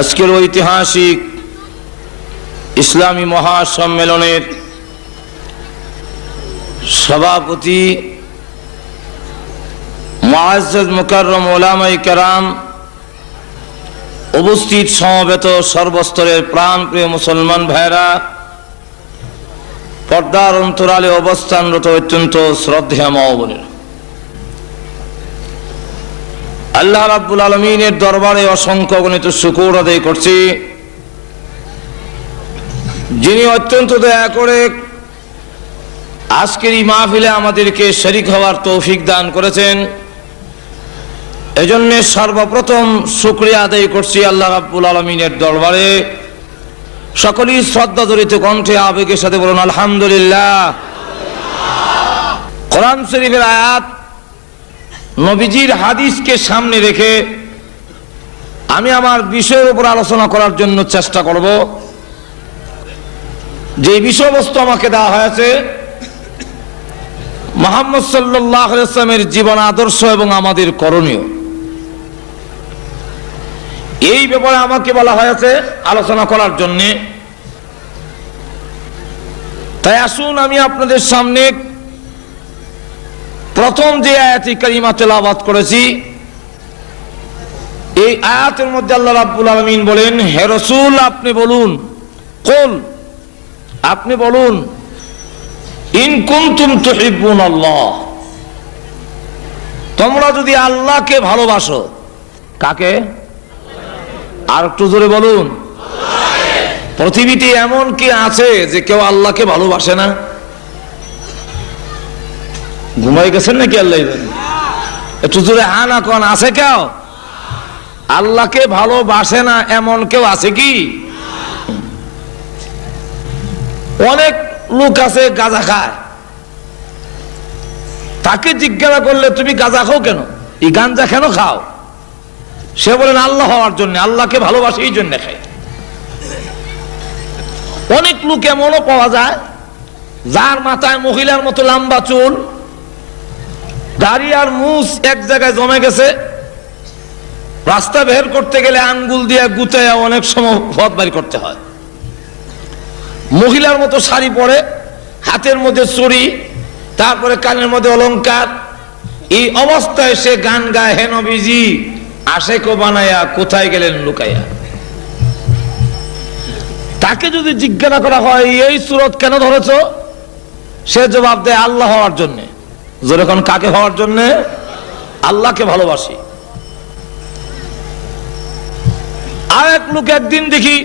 আজকের ঐতিহাসিক ইসলামী মহাসম্মেলনের সভাপতি মুআজ্জাজ মুকাররম উলামায়ে কেরাম, উপস্থিত সমবেত সর্বস্তরের প্রাণপ্রিয় মুসলমান ভাইরা, পর্দার অন্তরালে অবস্থানরত অত্যন্ত শ্রদ্ধেয় মা ও বোনেরা, আল্লাহ রাব্বুল আলামিনের দরবারে অসংখ্য গণিত শুকর আদায় করছি, যিনি অত্যন্ত দয়া করে আজকের এই মাহফিলে আমাদেরকে শরীক হওয়ার তৌফিক দান করেছেন। এজন্য সর্বপ্রথম শুকরিয়া আদায় করছি আল্লাহ রাব্বুল আলামিনের দরবারে। সকলেই শ্রদ্ধা জড়িত কণ্ঠে আবেগের সাথে বলুন আলহামদুলিল্লাহ। কোরআন শরীফের আয়াত, নবীজির হাদিসকে সামনে রেখে আমি আমার বিষয়ের উপর আলোচনা করার জন্য চেষ্টা করব। যে বিষয়বস্তু আমাকে দেওয়া হয়েছে মুহাম্মদ সাল্লাল্লাহু আলাইহি ওয়াসাল্লামের জীবন আদর্শ এবং আমাদের করণীয়, এই ব্যাপারে আমাকে বলা হয়েছে আলোচনা করার জন্য। তাই আসুন আমি আপনাদের সামনে প্রথম যে আয়াতে কারিমা তেলাওয়াত করেছি, এই আয়াতের মধ্যে আল্লাহ রাব্বুল আলামিন বলেন, হে রাসূল আপনি বলুন, কুল আপনি বলুন, ইন কুনতুম তুহিব্বুনাল্লাহ, তোমরা যদি আল্লাহকে ভালোবাসো। কাকে? আর একটু জোরে বলুন। পৃথিবীতে এমন কি আছে যে কেউ আল্লাহকে ভালোবাসে না? ঘুমাই গেছেন নাকি? আল্লাহ একটু জোরে হ্যাঁ না কোন, আছে কেউ আল্লাহকে ভালোবাসে না এমন কেউ আছে কি? অনেক লোক আছে গাঁজা খায়, তাকে জিজ্ঞাসা করলে তুমি গাঁজা খাও কেন, এই গাঁজা কেন খাও? সে বলেন আল্লাহ হওয়ার জন্য, আল্লাহকে ভালোবাসে এই জন্য খায়। অনেক লোক এমনও পাওয়া যায় যার মাথায় মহিলার মতো লম্বা চুল, দাড়ি আর মুছ এক জায়গায় জমে গেছে, রাস্তা বের করতে গেলে আঙ্গুল দিয়ে গুতায়া অনেক সময় পথ বাড়ি করতে হয়। মহিলার মতো শাড়ি পরে, হাতের মধ্যে চুড়ি, তারপরে কানের মধ্যে অলংকার, এই অবস্থায় সে গান গায়, হে নবীজি আশেকো বানায়া কোথায় গেলেন লুকাইয়া। তাকে যদি জিজ্ঞাসা করা হয় এই সুরত কেন ধরেছ, সে জবাব দেয় আল্লাহ হওয়ার জন্য। যেরকম কাকে হওয়ার জন্য? আল্লাহকে ভালোবাসি। আর এক লোক একদিন দেখি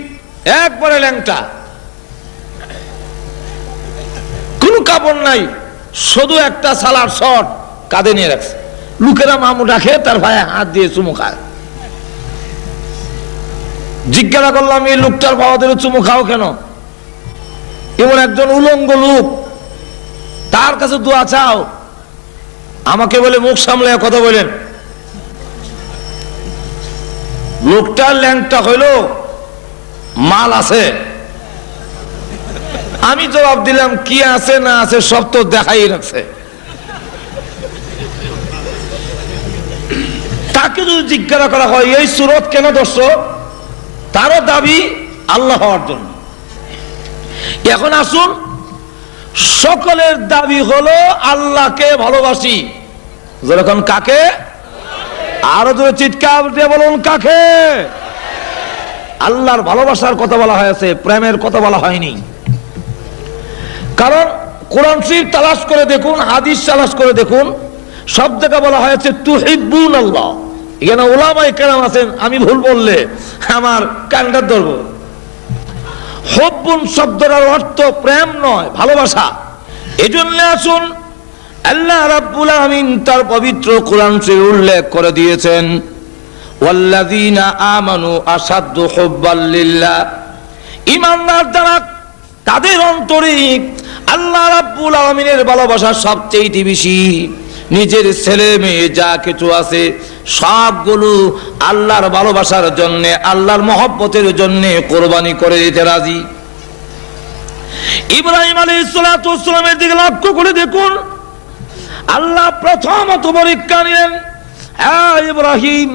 একবারে ল্যাংটা, কোন কাপড় নাই, শুধু একটা সালার শর্ট কাঁধে নিয়ে রাখছে। লোকেরা মামু ডাকে, তার ভাই হাত দিয়ে চুমু খায়। জিজ্ঞাসা করলাম এই লোকটার বাবাদের চুমু খাও কেন? এমন একজন উলঙ্গ লোক, তার কাছে দোয়া চাও। আমাকে বলে মুখ সামলে কথা বলেন। লোকটার ল্যাংটা হইল মাল আছে। আমি জবাব দিলাম কি আছে না আছে সব তো দেখাই রাখছে। তাকে যদি জিজ্ঞাসা করা হয় এই সুরত কেন ধরছ, তারও দাবি আল্লাহ হওয়ার জন্য। এখন আসুন, সকলের দাবি হলো আল্লাহকে ভালোবাসি। যেরকম কাকে? আরো জোরে চিৎকার দিয়ে বলুন কাকে? আল্লাহর ভালোবাসার কথা বলা হয়েছে, প্রেমের কথা বলা হয়নি। কারণ কোরআন শরীফ তালাশ করে দেখুন, হাদিস তালাশ করে দেখুন, সব জায়গায় বলা হয়েছে তুহিব্বুন আল্লাহ। এখানে উলামায়ে কেরাম আছেন, আমি ভুল বললে আমার কানটা ধরব। হুব্বুন শব্দের অর্থ প্রেম নয়, ভালোবাসা। এজন্য আসুন আল্লাহ রাব্বুল আলামিন তার পবিত্র কোরআন শরীফে উল্লেখ করে দিয়েছেন, ওয়াল্লাযীনা আমানু আশাদ্দু হুব্বাল লিল্লাহ। ঈমানদার যারা, তাদের অন্তরে আল্লাহ রাব্বুল আলামিনের ভালোবাসা সবচেয়ে বেশি। নিজের ছেলে মেয়ে যা কিছু আছে সবগুলো আল্লাহর ভালোবাসার জন্য, আল্লাহর মহব্বতের জন্য কোরবানি করে দিতে রাজি। ইব্রাহিম আলাইহিস সালাতু ওয়াস সালামের দিকে লক্ষ্য করে দেখুন, আল্লাহ প্রথমত পরীক্ষা নিলেন, হ্যাঁ ইব্রাহিম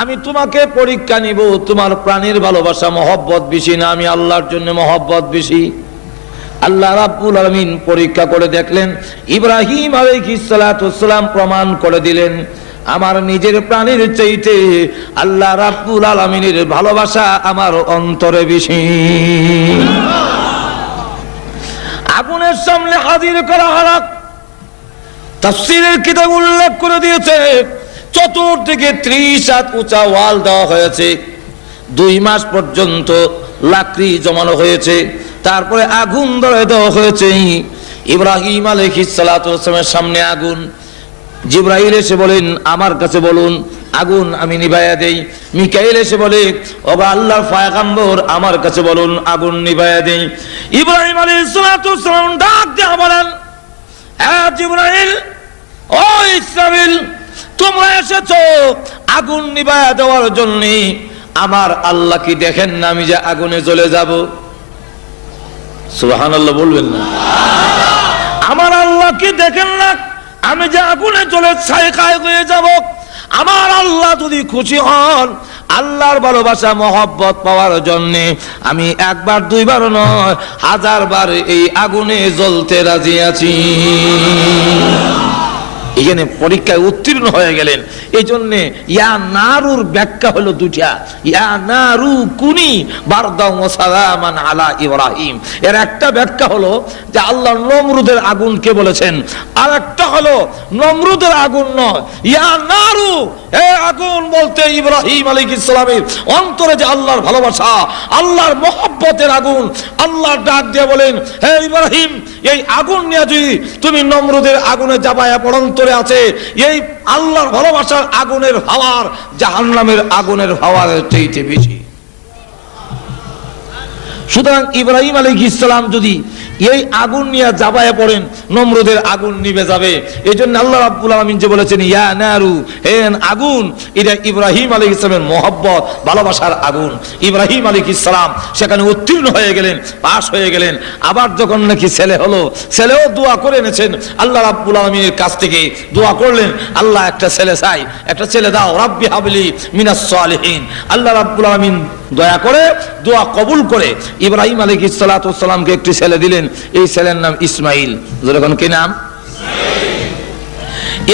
আমি তোমাকে পরীক্ষা নিব, তোমার প্রাণের ভালোবাসা মহব্বত বেশি না আমি আল্লাহর জন্য মহব্বত বেশি? আল্লাহ রাব্বুল আলামিন পরীক্ষা করে দেখলেন, ইব্রাহিম আলাইহিস সালাতু ওয়াস সালাম প্রমাণ করে দিলেন আমার নিজের প্রাণের চাইতে আল্লাহ রাব্বুল আলামিনের ভালোবাসা আমার অন্তরে বেশি। আগুনের সামনে হাজির করা হলো। তাফসীরের কিতাব উল্লেখ করে দিয়েছে চতুর্দিকে 30 হাত উঁচা ওয়াল দেওয়া হয়েছে, 2 মাস পর্যন্ত লাকড়ি জমানো হয়েছে, তারপরে আগুন ধরে দেওয়া হয়েছে। ইব্রাহিম আলাইহিস সালাতু ওয়াস সালামের সামনে আগুন। জিবরাইল এসে বলেন আমার কাছে বলুন, আগুন আমি নিভাইয়া দেই। মিকাইল এসে বলে ওগো আল্লাহর পয়গম্বর আমার কাছে বলুন, আগুন নিভাইয়া দেই। ইব্রাহিম আলাইহিস সালাতু ওয়াস সালাম ডাক দিয়ে বলেন, জিবরাইল ও ইসরাফিল, তোমরা এসেছো আগুন নিভাইয়া দেওয়ার জন্য। আমার আল্লাহ কি দেখেন না আমি যে আগুনে জ্বলে যাব? সুবহানাল্লাহ বলবেন না? আমার আল্লাহ কি দেখেন না আমি যে আগুনে জ্বলে ছাই হয়ে যাব? আমার আল্লাহ যদি খুশি হন, আল্লাহর ভালোবাসা মহব্বত পাওয়ার জন্য আমি একবার দুইবার নয় 1000 বার এই আগুনে জ্বলতে রাজি আছি। এখানে পরীক্ষায় উত্তীর্ণ হয়ে গেলেন। এই জন্য ইয়া নারুর ব্যাখ্যা হলো দুটা, ইয়া নারু কুনি বারদাও ওয়া সালামান আলা ইব্রাহিম। এর একটা ব্যাখ্যা হলো যে আল্লাহ নমরুদের আগুনকে বলেছেন, আর একটা হলো নমরুদের আগুন নয়, ইয়া নারু এ আগুন বলতে ইব্রাহিম আলাইহিস সালামের অন্তরে যে আল্লাহর ভালোবাসা, আল্লাহর মহব্বতের আগুন। আল্লাহ ডাক দিয়ে বলেন, হে ইব্রাহিম, এই আগুন নিয়ে যদি তুমি নমরুদের আগুনে জাবায়া পড়ন্তরে আছে, এই আল্লাহর ভালোবাসার আগুনের হাওয়ার জাহান্নামের আগুনের হাওয়ার চাইতে বেশি। সুতরাং ইব্রাহিম আলাইহিস সালাম যদি এই আগুন নিয়ে জাবায়ে পড়েন, নমরুদের আগুন নিভে যাবে। এই জন্য আল্লাহ রাব্বুল আলামিন যে বলেছেন ইয়া নারু, হে আগুন, এটা ইব্রাহিম আলাইহিস সালামের মহব্বত ভালোবাসার আগুন। ইব্রাহিম আলাইহিস সালাম সেখানে উত্তীর্ণ হয়ে গেলেন, পাশ হয়ে গেলেন। আবার যখন নাকি ছেলে হলো, ছেলেও দোয়া করে এনেছেন আল্লাহ রাব্বুল আলামিনের কাছ থেকে, দোয়া করলেন আল্লাহ একটা ছেলে চাই, একটা ছেলে দাও, রাব্বি হাবলি মিনাস সালিহিন। আল্লাহ রাব্বুল আলামিন দয়া করে দোয়া কবুল করে ইব্রাহিম আলাইহিস সালাতু ওয়াস সালামকে একটি ছেলে দিলেন। এই ছেলের নাম ইসমাইল। যখন কি নাম?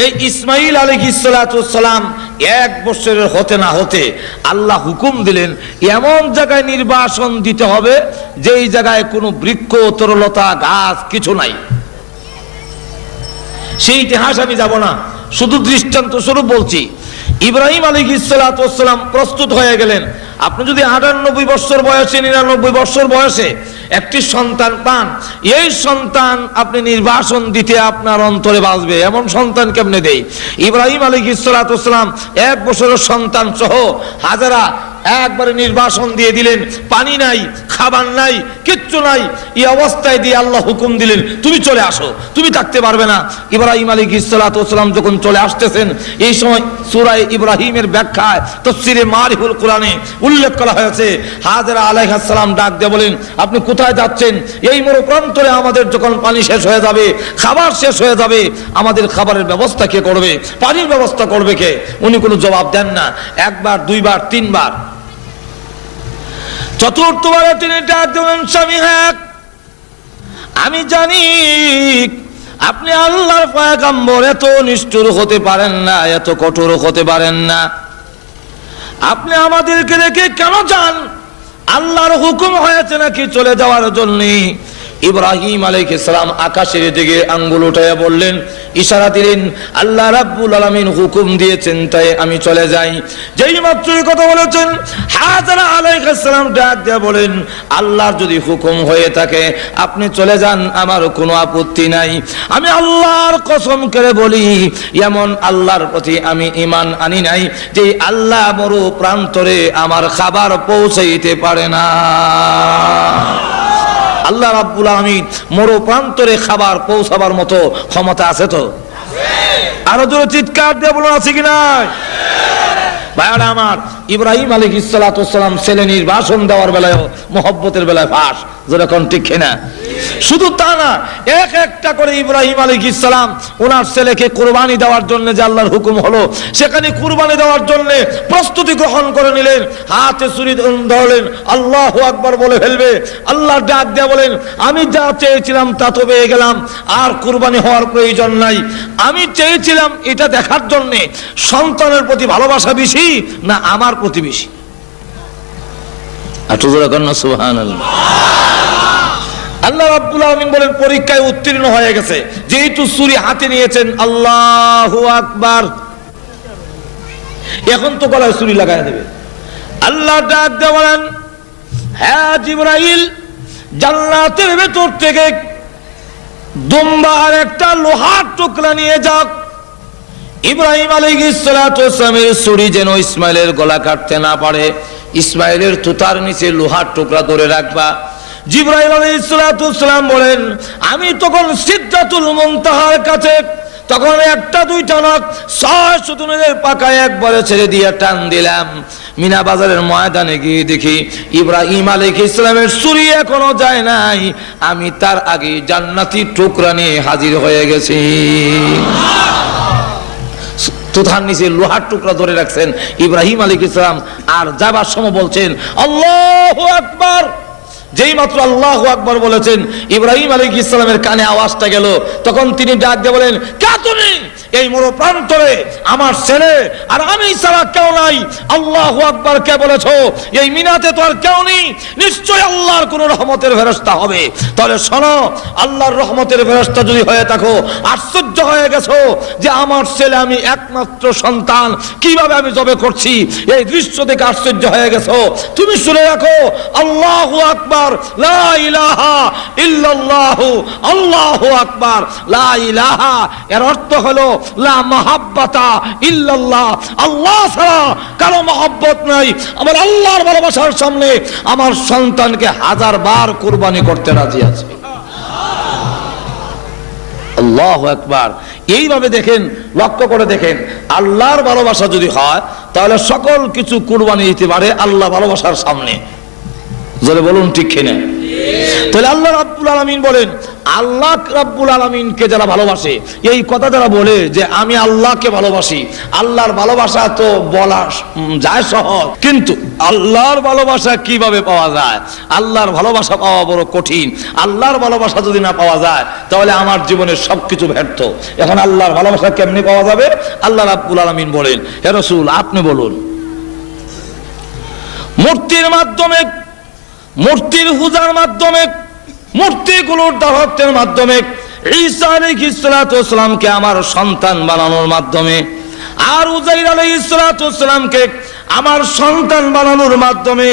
এই ইসমাইল আলাইহিস সালাতু ওয়াস সালাম 1 বছরের হতে না হতে আল্লাহ হুকুম দিলেন এমন জায়গায় নির্বাসন দিতে হবে যেই জায়গায় কোনো বৃক্ষ, তরলতা, গাছ কিছু নাই। সেই ইতিহাস আমি যাব না, শুধু দৃষ্টান্ত স্বরূপ বলছি। ইব্রাহিম আলাইহিস সালাতু ওয়াস সালাম প্রস্তুত হয়ে গেলেন। আপনি যদি 98 বছর বয়সে, 99 বছর বয়সে একটি সন্তান পান, এই সন্তান আপনি নির্বাসন দিতে আপনার অন্তরে বাজবে, এমন সন্তান কেমনে দেই? ইব্রাহিম আলাইহিস সালাতু ওয়াস সালাম 1 বছরের সন্তান সহ হাজারা একবারে নির্বাসন দিয়ে দিলেন। পানি নাই, খাবার নাই, কিচ্ছু নাই। এই অবস্থায় দিয়ে আল্লাহ হুকুম দিলেন তুমি চলে আসো, তুমি থাকতে পারবে না। ইব্রাহিম আলাইহিস সালাতু ওয়াস সালাম যখন চলে আসতেছেন, এই সময় সূরা ইব্রাহিমের ব্যাখ্যায় তাফসীরে মারিফুল কোরআনে উল্লেখ করা হয়েছে, হাজেরা আলাইহিস সালাম ডাক দিয়ে বলেন আপনি কোথায় যাচ্ছেন? এই মরুপ্রান্তরে আমাদের যখন পানি শেষ হয়ে যাবে, খাবার শেষ হয়ে যাবে, আমাদের খাবারের ব্যবস্থা কে করবে? পানির ব্যবস্থা করবে কে? উনি কোনো জবাব দেন না। 1 বার, 2 বার, 3 বার, চতুর্থবারে তিনি ডাক দিলেন, স্বামী হ্যাঁ আমি জানি আপনি আল্লাহর পয়গম্বর, এত নিষ্ঠুর হতে পারেন না, এত কঠোর হতে পারেন না। আপনি আমাদেরকে রেখে কেন যান? আল্লাহর হুকুম হয়েছে নাকি চলে যাওয়ার জন্য? ইব্রাহিম আলাইহিস সালাম আকাশের দিকে আঙ্গুল উঠাইয়া বললেন, ইশারা দিলেন আল্লাহ রাব্বুল আলামিন হুকুম দিয়েছেন তাই আমি চলে যাই। যেই মাত্র এই কথা বলেছেন, হাজেরা আলাইহিস সালাম ডাক দিয়ে বলেন আল্লাহর যদি হুকুম হয়ে থাকে আপনি চলে যান, আমার কোনো আপত্তি নাই। আমি আল্লাহর কসম করে বলি এমন আল্লাহর প্রতি আমি ঈমান আনি নাই যে আল্লাহ মরু প্রান্তরে আমার খাবার পৌঁছাইতে পারে না। আল্লাহ রাব্বুল আলামিন মরু প্রান্তরে খাবার পৌঁছাবার মতো ক্ষমতা আছে তো? আরো জোরে চিৎকার দিয়ে বলুন আছে কি নাই? ভাইরা আমার, ইব্রাহিম আলাইহিস সালাতু ওয়াস সালাম ছেলে নির্বাসন দেওয়ার বেলায়, মহব্বতের বেলায় ফাঁস, যেরকম ঠিক কিনা? শুধু তা না, এক একটা করে ইব্রাহিম আলাইহিস সালাম ওনার ছেলেকে কুরবানি দেওয়ার জন্য যে আল্লাহর হুকুম হলো, সেখানে কুরবানি দেওয়ার জন্য প্রস্তুতি গ্রহণ করে নিলেন। হাতে ছুরি ধরলেন, আল্লাহু আকবার বলে ফেলবে। আল্লাহ ডাক দিয়ে বলেন, আমি যা চেয়েছিলাম তা তো পেয়ে গেলাম, আর কুরবানি হওয়ার প্রয়োজন নাই। আমি চেয়েছিলাম এটা দেখার জন্য সন্তানের প্রতি ভালোবাসা বেশি না আমার প্রতি বেশি। সুবহানাল্লাহ। আল্লাহ রাব্বুল আলামিন বলেন, পরীক্ষায় উত্তীর্ণ হয়ে গেছে, যেহেতু ছুরি হাতে নিয়েছেন, আল্লাহু আকবার, এখন তো গলায় ছুরি লাগায় দেবে। আল্লাহ ডাক দিয়ে বলেন, হ্যাঁ জিবরাইল, জান্নাতের ভেতর থেকে দুম্বার একটা লোহার টুকরা নিয়ে যাও। ইব্রাহিম আলাইহিস সালাতু ওয়াস সালামের ছুরি যেন ইসমাইলের গলা কাটতে না পারে, ইসমাইলের তুতার নিচে লোহার টুকরা ধরে রাখবা। জিবরাইল আলাইহিস সালাতু ওয়াস সালাম বলেন, আমি তখন সিদরাতুল মুনতাহার কাছে, তখন একটা দুইটা নয় ৬ শতানের পাকায় একবারে ছেড়ে দিয়ে টান দিলাম। মিনা বাজারের ময়দানে গিয়ে দেখি ইব্রাহিম আলাইহিস সালামের ছুরি এখনো যায় নাই, আমি তার আগে জান্নাতি টুকরা নিয়ে হাজির হয়ে গেছি। তুতার নিচে লোহার টুকরা ধরে রাখছেন ইব্রাহিম আলাইহিস সালাম, আর যাবার সময় বলছেন আল্লাহু আকবার। যেই মাত্র আল্লাহু আকবার বলেছেন, ইব্রাহিম আলাইহিস সালামের কানে আওয়াজটা গেল, তখন তিনি ডাক দিয়ে বলেন, কে তুমি? এই মরু প্রান্তরে আমার ছেলে আর আমি ছাড়া কেউ নাই, আল্লাহু আকবার কে বলেছো? এই মিনাতে তো আর কেউ নেই, নিশ্চয় আল্লাহর কোন রহমতের ফেরেশতা হবে। তাহলে শোনো, আল্লাহর রহমতের ফেরেশতা যদি হয়ে থাকো, আশ্চর্য হয়ে গেছো যে আমার ছেলে, আমি একমাত্র সন্তান, কিভাবে আমি জবে করছি, এই দৃশ্য দেখে আশ্চর্য হয়ে গেছো। তুমি শুনে রাখো, আল্লাহু আকবার, লা ইলাহা ইল্লাল্লাহু, আল্লাহু আকবার, লা ইলাহা, এর অর্থ হলো লা মাহাব্বাতা ইল্লাল্লাহ, আল্লাহ ছাড়া কারো মহব্বত নাই। আমার আল্লাহর ভালোবাসার সামনে আমার সন্তানকে 1000 বার কুরবানি করতে রাজি আছে। আল্লাহু আকবার। এইভাবে দেখেন, লক্ষ্য করে দেখেন, আল্লাহর ভালোবাসা যদি হয় তাহলে সকল কিছু কুরবানি দিতে পারে আল্লাহ ভালোবাসার সামনে। জোরে বলুন ঠিক কিনা? তাহলে আল্লাহ রাব্বুল আলামিন বলেন, আল্লাহ রাব্বুল আলামিনকে যারা ভালোবাসে, এই কথা যারা বলে যে আমি আল্লাহকে ভালোবাসি, আল্লাহর ভালোবাসা তো বলা যায় সহজ, কিন্তু আল্লাহর ভালোবাসা কিভাবে পাওয়া যায়? আল্লাহর ভালোবাসা পাওয়া বড় কঠিন। আল্লাহর ভালোবাসা যদি না পাওয়া যায় তাহলে আমার জীবনের সবকিছু ব্যর্থ। এখন আল্লাহর ভালোবাসা কেমনে পাওয়া যাবে? আল্লাহ রাব্বুল আলামিন বলেন, হে রাসূল আপনি বলুন। মূর্তির মাধ্যমে, মূর্তির পূজার মাধ্যমে, মূর্তিগুলোর দাওয়াতের মাধ্যমে, ঈসা আলাইহিস সালাতু ওয়াস সালামকে আমার সন্তান বানানোর মাধ্যমে, আর উযাইর আলাইহিস সালাতু ওয়াস সালামকে আমার সন্তান বানানোর মাধ্যমে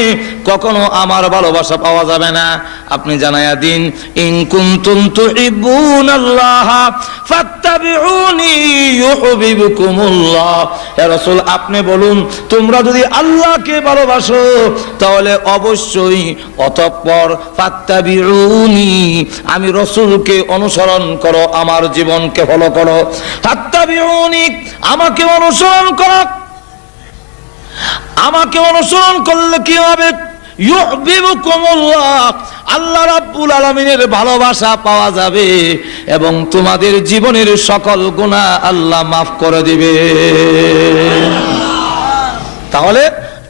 কখনো আমার ভালোবাসা পাওয়া যাবে না। আপনি জানায়া দিন, ইন কুনতুম তুহিব্বুনাল্লাহ ফাত্তাবিউনি ইউহিব্বুকুমুল্লাহ। হে রাসূল আপনি বলুন, তোমরা যদি আল্লাহকে ভালোবাসো তাহলে অবশ্যই অতঃপর ফাত্তাবিউনি, আমি রাসূলকে অনুসরণ করো, আমার জীবনকে ফলো করো। ফাত্তাবিউনি, আমাকে অনুসরণ করো। আমাকে অনুসরণ করলে কি হবে? ইউহিব্বুকুমুল্লাহ, আল্লাহ রাব্বুল আলামিনের ভালোবাসা পাওয়া যাবে এবং তোমাদের জীবনের সকল গুনাহ আল্লাহ মাফ করে দিবে। তাহলে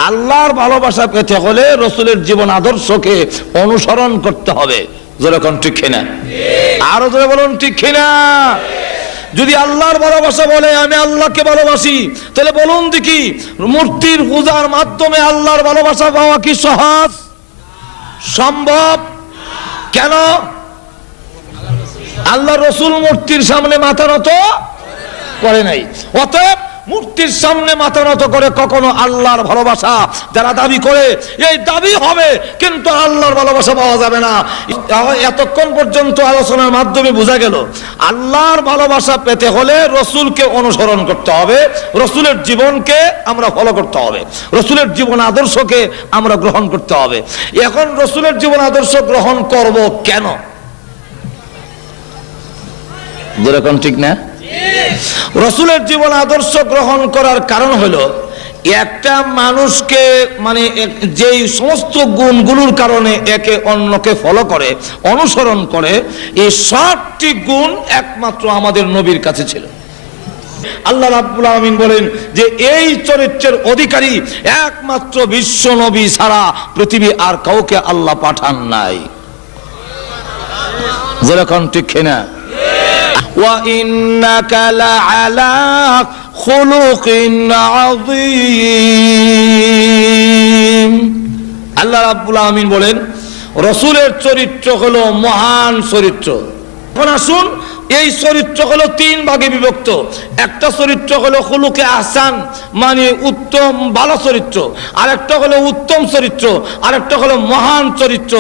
আল্লাহর ভালোবাসা পেতে হলে রাসূলের জীবন আদর্শকে অনুসরণ করতে হবে। জোরে কোন ঠিক কিনা? আরো জোরে বলুন ঠিক কিনা? যদি আল্লাহর ভালোবাসা বলে আমি আল্লাহকে ভালোবাসি, তাহলে বলুন দেখি, মূর্তির পূজার মাধ্যমে আল্লাহর ভালোবাসা পাওয়া কি সহজ? সম্ভব? কেন? আল্লাহ রাসূল মূর্তির সামনে মাথা নত করে নাই। অতএব মূর্তির সামনে মাথা নত করে কখনো আল্লাহর ভালোবাসা যারা দাবি করে, এই দাবি হবে কিন্তু আল্লাহর ভালোবাসা পাওয়া যাবে না। এতক্ষণ পর্যন্ত আলোচনার মাধ্যমে বোঝা গেল, আল্লাহর ভালোবাসা পেতে হলে রাসূলকে অনুসরণ করতে হবে, রাসূলের জীবনকে আমরা ফলো করতে হবে, রাসূলের জীবন আদর্শকে আমরা গ্রহণ করতে হবে। এখন রাসূলের জীবন আদর্শ গ্রহণ করব কেন? যেরকম ঠিক না? রাসূলের জীবন আদর্শ গ্রহণ করার কারণ হলো, একটা মানুষকে মানে যেই সমস্ত গুণগুলোর কারণে একে অন্যকে ফলো করে, অনুসরণ করে, এই সবটি গুণ একমাত্র আমাদের নবীর কাছে ছিল। আল্লাহ রাব্বুল আলামিন বলেন যে এই চরিত্রের অধিকারী একমাত্র বিশ্ব নবী ছাড়া পৃথিবী আর কাউকে আল্লাহ পাঠান নাই। যেরকম ঠিক কিনা? ওয়া ইন্নাকা লাআলা খুলুকিন আযীম। আল্লাহ রাব্বুল আলামিন বলেন রাসূলের চরিত্র হলো মহান চরিত্র। এখন আসুন, এই চরিত্র হলো তিন ভাগে বিভক্ত। একটা চরিত্র হলো খুলুকে আহসান, মানে উত্তম ভালো চরিত্র। আরেকটা হলো উত্তম চরিত্র, আরেকটা হলো মহান চরিত্র।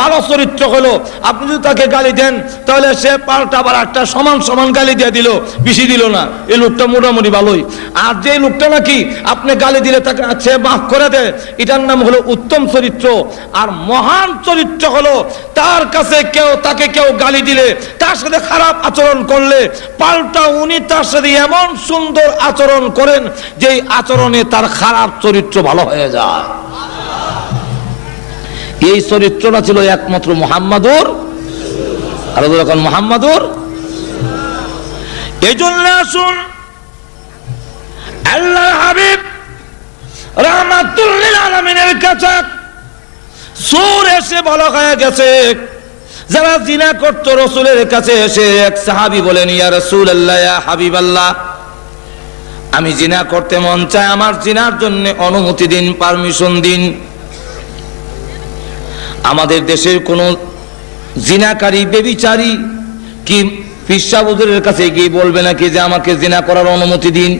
ভালো চরিত্র হলো আপনি যদি তাকে গালি দেন তাহলে সে পাল্টা আবার একটা সমান সমান গালি দিয়ে দিল, বেশি দিল না, এই লোকটা মোটামুটি ভালোই। আর যে লোকটা নাকি আপনি গালি দিলে তাকে সে মাফ করে দেয়, এটার নাম হলো উত্তম চরিত্র। আর মহান চরিত্র হলো তার কাছে তাকে কেউ গালি দিলে, তার সাথে খারাপ আচরণ করলে পাল্টা উনি তার সাথে এমন সুন্দর আচরণ করেন যে আচরণে তার খারাপ চরিত্র ভালো হয়ে যায়। এই চরিত্রটা ছিল একমাত্র মুহাম্মাদুর, আর যখন মুহাম্মাদুর। এই জন্য আসুন আল্লাহ হাবিব রাহমাতুল লিল আলামিনের কাছে সূর এসে বলা হয়ে গেছে, যারা জিনা করতো রাসূলের কাছে এসে এক সাহাবী বলেন, ইয়া রাসূলুল্লাহ, ইয়া হাবিবাল্লাহ, আমি জিনা করতে মন চায়, আমার জিনার জন্য অনুমতি দিন, পারমিশন দিন। আমাদের দেশের কোন জিনাকারী বেবিচারী কি পিসা হুজুরের কাছে গিয়ে বলবে নাকি যে আমাকে জিনা করার অনুমতি দিন?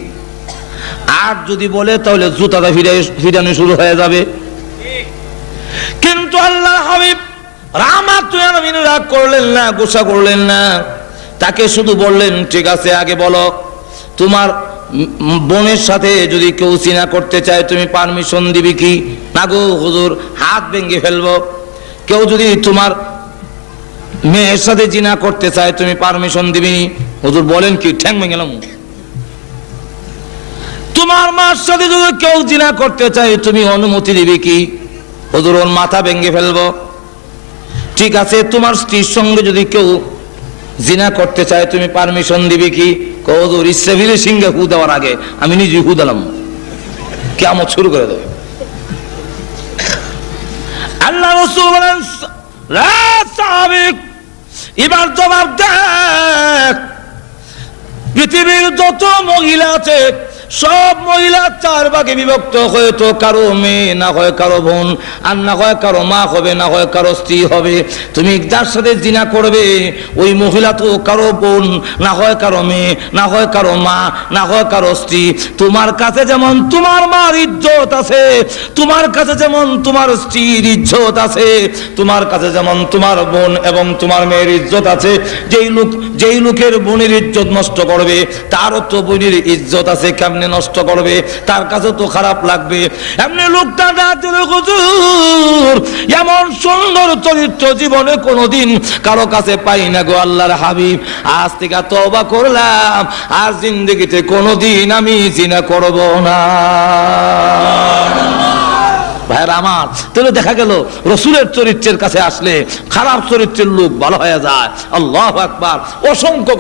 আর যদি বলে তাহলে জুতাটা ফিরানো শুরু হয়ে যাবে। কিন্তু আল্লাহ হাবিব রাহমাতুল লিল আলামিন রাগ করলেন না, গোসা করলেন না, তাকে শুধু বললেন, ঠিক আছে, আগে বলো তোমার বোনের সাথে যদি কেউ জিনা করতে চায় তুমি পারমিশন দিবি কি? না গো হুজুর, হাত ভেঙে ফেলবো। কেউ যদি তোমার মেয়ের সাথে জিনা করতে চায় তুমি পারমিশন দিবি? হুজুর বলেন কি, ঠ্যাং ভেঙে গেলাম। তোমার মার সাথে যদি কেউ জিনা করতে চায় তুমি অনুমতি দিবি কি? হুজুর ওর মাথা ভেঙে ফেলবো। ঠিক আছে, তোমার স্ত্রীর সঙ্গে যদি কেউ জিনা করতে চায় তুমি পারমিশন দিবি কি? হুজুর ইসরাফিলের সিংহে হু দেওয়ার আগে আমি নিজে হু দিলাম, কিয়ামত শুরু করে দেবে। আল্লাহ রাসূল বলেন, এবার জবাব দেখ, পৃথিবীর যত মহিলা আছে সব মহিলা চার ভাগে বিভক্ত, হয়তো কারো মেয়ে, না হয় কারো বোন, আর না হয় কারো মা হবে, না হয় কারো স্ত্রী হবে। তুমি যার সাথে জিনা করবে ওই মহিলা তো কারো বোন, না হয় কারো মেয়ে, না হয় কারো মা, না হয় কারো স্ত্রী। তোমার কাছে যেমন তোমার মার ইজ্জত আছে, তোমার কাছে যেমন তোমার স্ত্রীর ইজ্জত আছে, তোমার কাছে যেমন তোমার বোন এবং তোমার মেয়ের ইজ্জত আছে। যেই লোকের বোনের ইজ্জত নষ্ট করবে তারও তো বোনের ইজ্জত আছে, কেমনে নষ্ট করবে? তার কাছে তো খারাপ লাগবে। এমনি লোকটা হুজুর এমন সুন্দর চরিত্র জীবনে কোনোদিন কারো কাছে পাই না গো আল্লাহর হাবিব, আজ থেকে তওবা করলাম, আর জিন্দেগিতে কোনোদিন আমি জিনা করব না। ভাইরা আমার, তাহলে দেখা গেল রাসূলের চরিত্রের কাছে আসলে খারাপ চরিত্রের লোক ভালো হয়ে যায়। আল্লাহু আকবার। অসংখ্য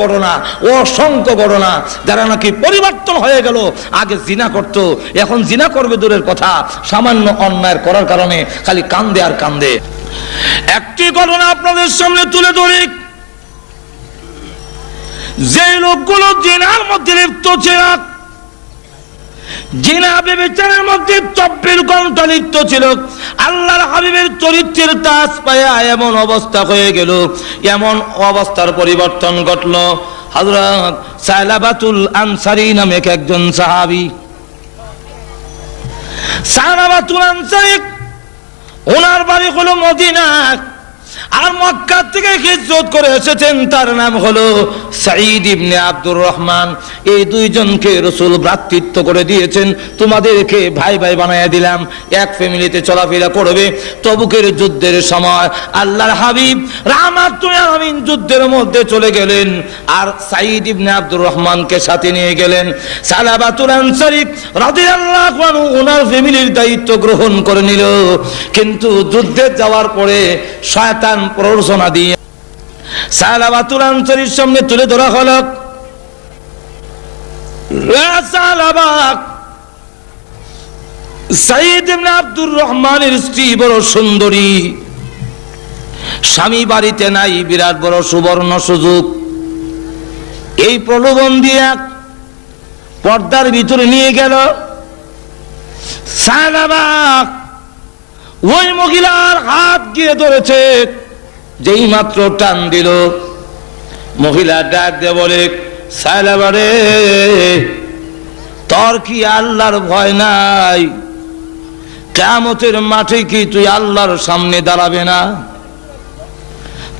ঘটনা যারা নাকি পরিবর্তন হয়ে গেল। আগে জিনা করতো, এখন জিনা করবে দূরের কথা, সামান্য অন্যায় করার কারণে খালি কান্দে আর কান্দে। একটি ঘটনা আপনাদের সামনে তুলে ধরি। যে লোকগুলো জিনার মধ্যে লিপ্ত ছিল, জিনা ব্যভিচারের মধ্যে 24 ঘন্টা লিপ্ত ছিল, আল্লাহর হাবিবের চরিত্রের তাজ পায়া এমন অবস্থা হয়ে গেল, এমন অবস্থার পরিবর্তন ঘটলো। হযরত সালাবাতুল আনসারী নামে একজন সাহাবী, সালাবাতুল আনসারী, ওনার বাড়ি হলো মদিনা। আর মক্কা থেকে হিজরত করে এসেছেন, তার নাম হলো সাঈদ ইবনে আব্দুর রহমান। এই দুইজনকে রাসূল ভ্রাতৃত্ব করে দিয়েছেন, তোমাদেরকে ভাই ভাই বানায়া দিলাম, এক ফ্যামিলিতে চলাফেরা করবে। তবুকের যুদ্ধের সময় আল্লাহর হাবিব রাহমাতুল আলামিন যুদ্ধের মধ্যে চলে গেলেন, আর সাঈদ ইবনে আব্দুর রহমানকে সাথে নিয়ে গেলেন। সালাবাতুল আনসারী রাদিয়াল্লাহু আনহু ওনার ফ্যামিলির দায়িত্ব গ্রহণ করে নিল। কিন্তু যুদ্ধে যাওয়ার পরে শয়তান প্ররোচনা দিয়ে সালাবাতুল আনসারীর সামনে তুলে ধরা হলো, সালাবা, সাঈদ ইবনে আব্দুর রহমানের স্ত্রী বড় সুন্দরী, স্বামী বাড়িতে নাই, বিরাট বড় সুবর্ণ সুযোগ। এই প্রলোভন দিয়ে পর্দার ভিতরে নিয়ে গেল। সালাবা ওই মহিলার হাত গিয়ে ধরেছে, যেই মাত্র টান দিল, মহিলা ডাক দিয়ে বলে, সালাবা রে, তোর কি আল্লাহর ভয় নাই? কিয়ামতের মাঠে কি তুই আল্লাহর সামনে দাঁড়াবে না?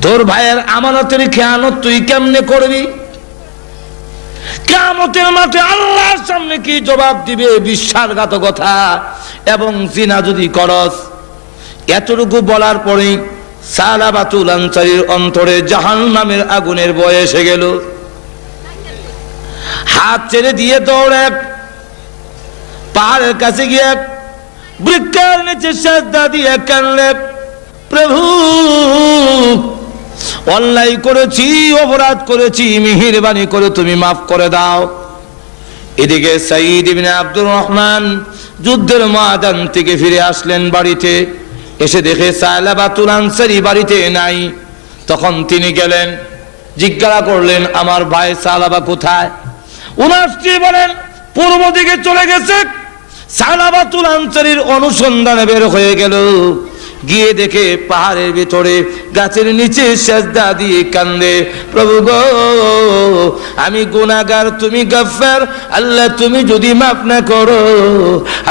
তোর ভাইয়ের আমানতের খেয়ানত তুই কেমনে করবি? কিয়ামতের মাঠে আল্লাহর সামনে কি জবাব দিবে? বিশ্বাসঘাতকতা এবং জিনা যদি করস। এতটুকু বলার পরেই সালাবাতুল আনসারীর অন্তরে জাহান্নামের আগুনের ভয় এসে গেল। হাত ছেড়ে দিয়ে দৌড়ে পাহাড়ের কাছে গিয়ে বৃক্ষের নিচে সেজদা দিয়ে কাঁদলেন, প্রভু অন্যায় করেছি, অপরাধ করেছি, মেহেরবানি করে তুমি মাফ করে দাও। এদিকে সাঈদ ইবনে আব্দুর রহমান যুদ্ধের ময়দান থেকে ফিরে আসলেন বাড়িতে। এসে দেখে সালাবাতুল আনসারী বাড়িতে নাই। তখন তিনি গেলেন, জিজ্ঞাসা করলেন, আমার ভাই সালাবা কোথায়? উনার স্ত্রী বলেন, পূর্ব দিকে চলে গেছে। সালাবাতুল আনসারীর অনুসন্ধানে বের হয়ে গেল, গিয়ে দেখে পাহাড়ের ভিতরে গাছের নিচে সেজদা দিয়ে কান্দে, প্রভু গো, আমি গুনাহগার, তুমি গফফার, আল্লাহ তুমি যদি মাফ না করো,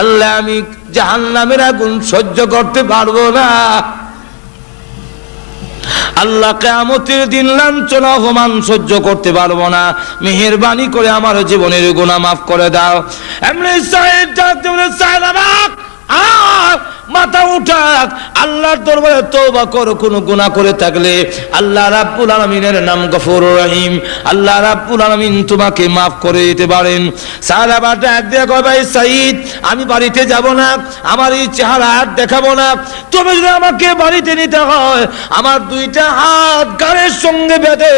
আল্লাহ আমি জাহান্নামের আগুন সহ্য করতে পারবো না। আল্লাহ কিয়ামতের দিন লাঞ্ছনা অপমান সহ্য করতে পারবো না, মেহেরবানি করে আমার জীবনের গুনাহ মাফ করে দাও। এমনি সাঈদ ডাক দিয়ে সালাবা, আর মাথা উঠাক, আল্লাহর দরবারে তওবা করো। কোনো গুনাহ করে থাকলে আল্লাহ রাব্বুল আলামিনের নাম গফুরুর রহিম, আল্লাহ রাব্বুল আলামিন তোমাকে মাফ করে দিতে পারেন। সালাবা ডাক দিয়ে কয়, ভাই সাঈদ, আমি বাড়িতে যাব না, আমার এই চেহারা আর দেখাবো না। তুমি যদি আমাকে বাড়িতে নিতে হয়, আমার দুইটা হাত গাড়ির সঙ্গে বেঁধে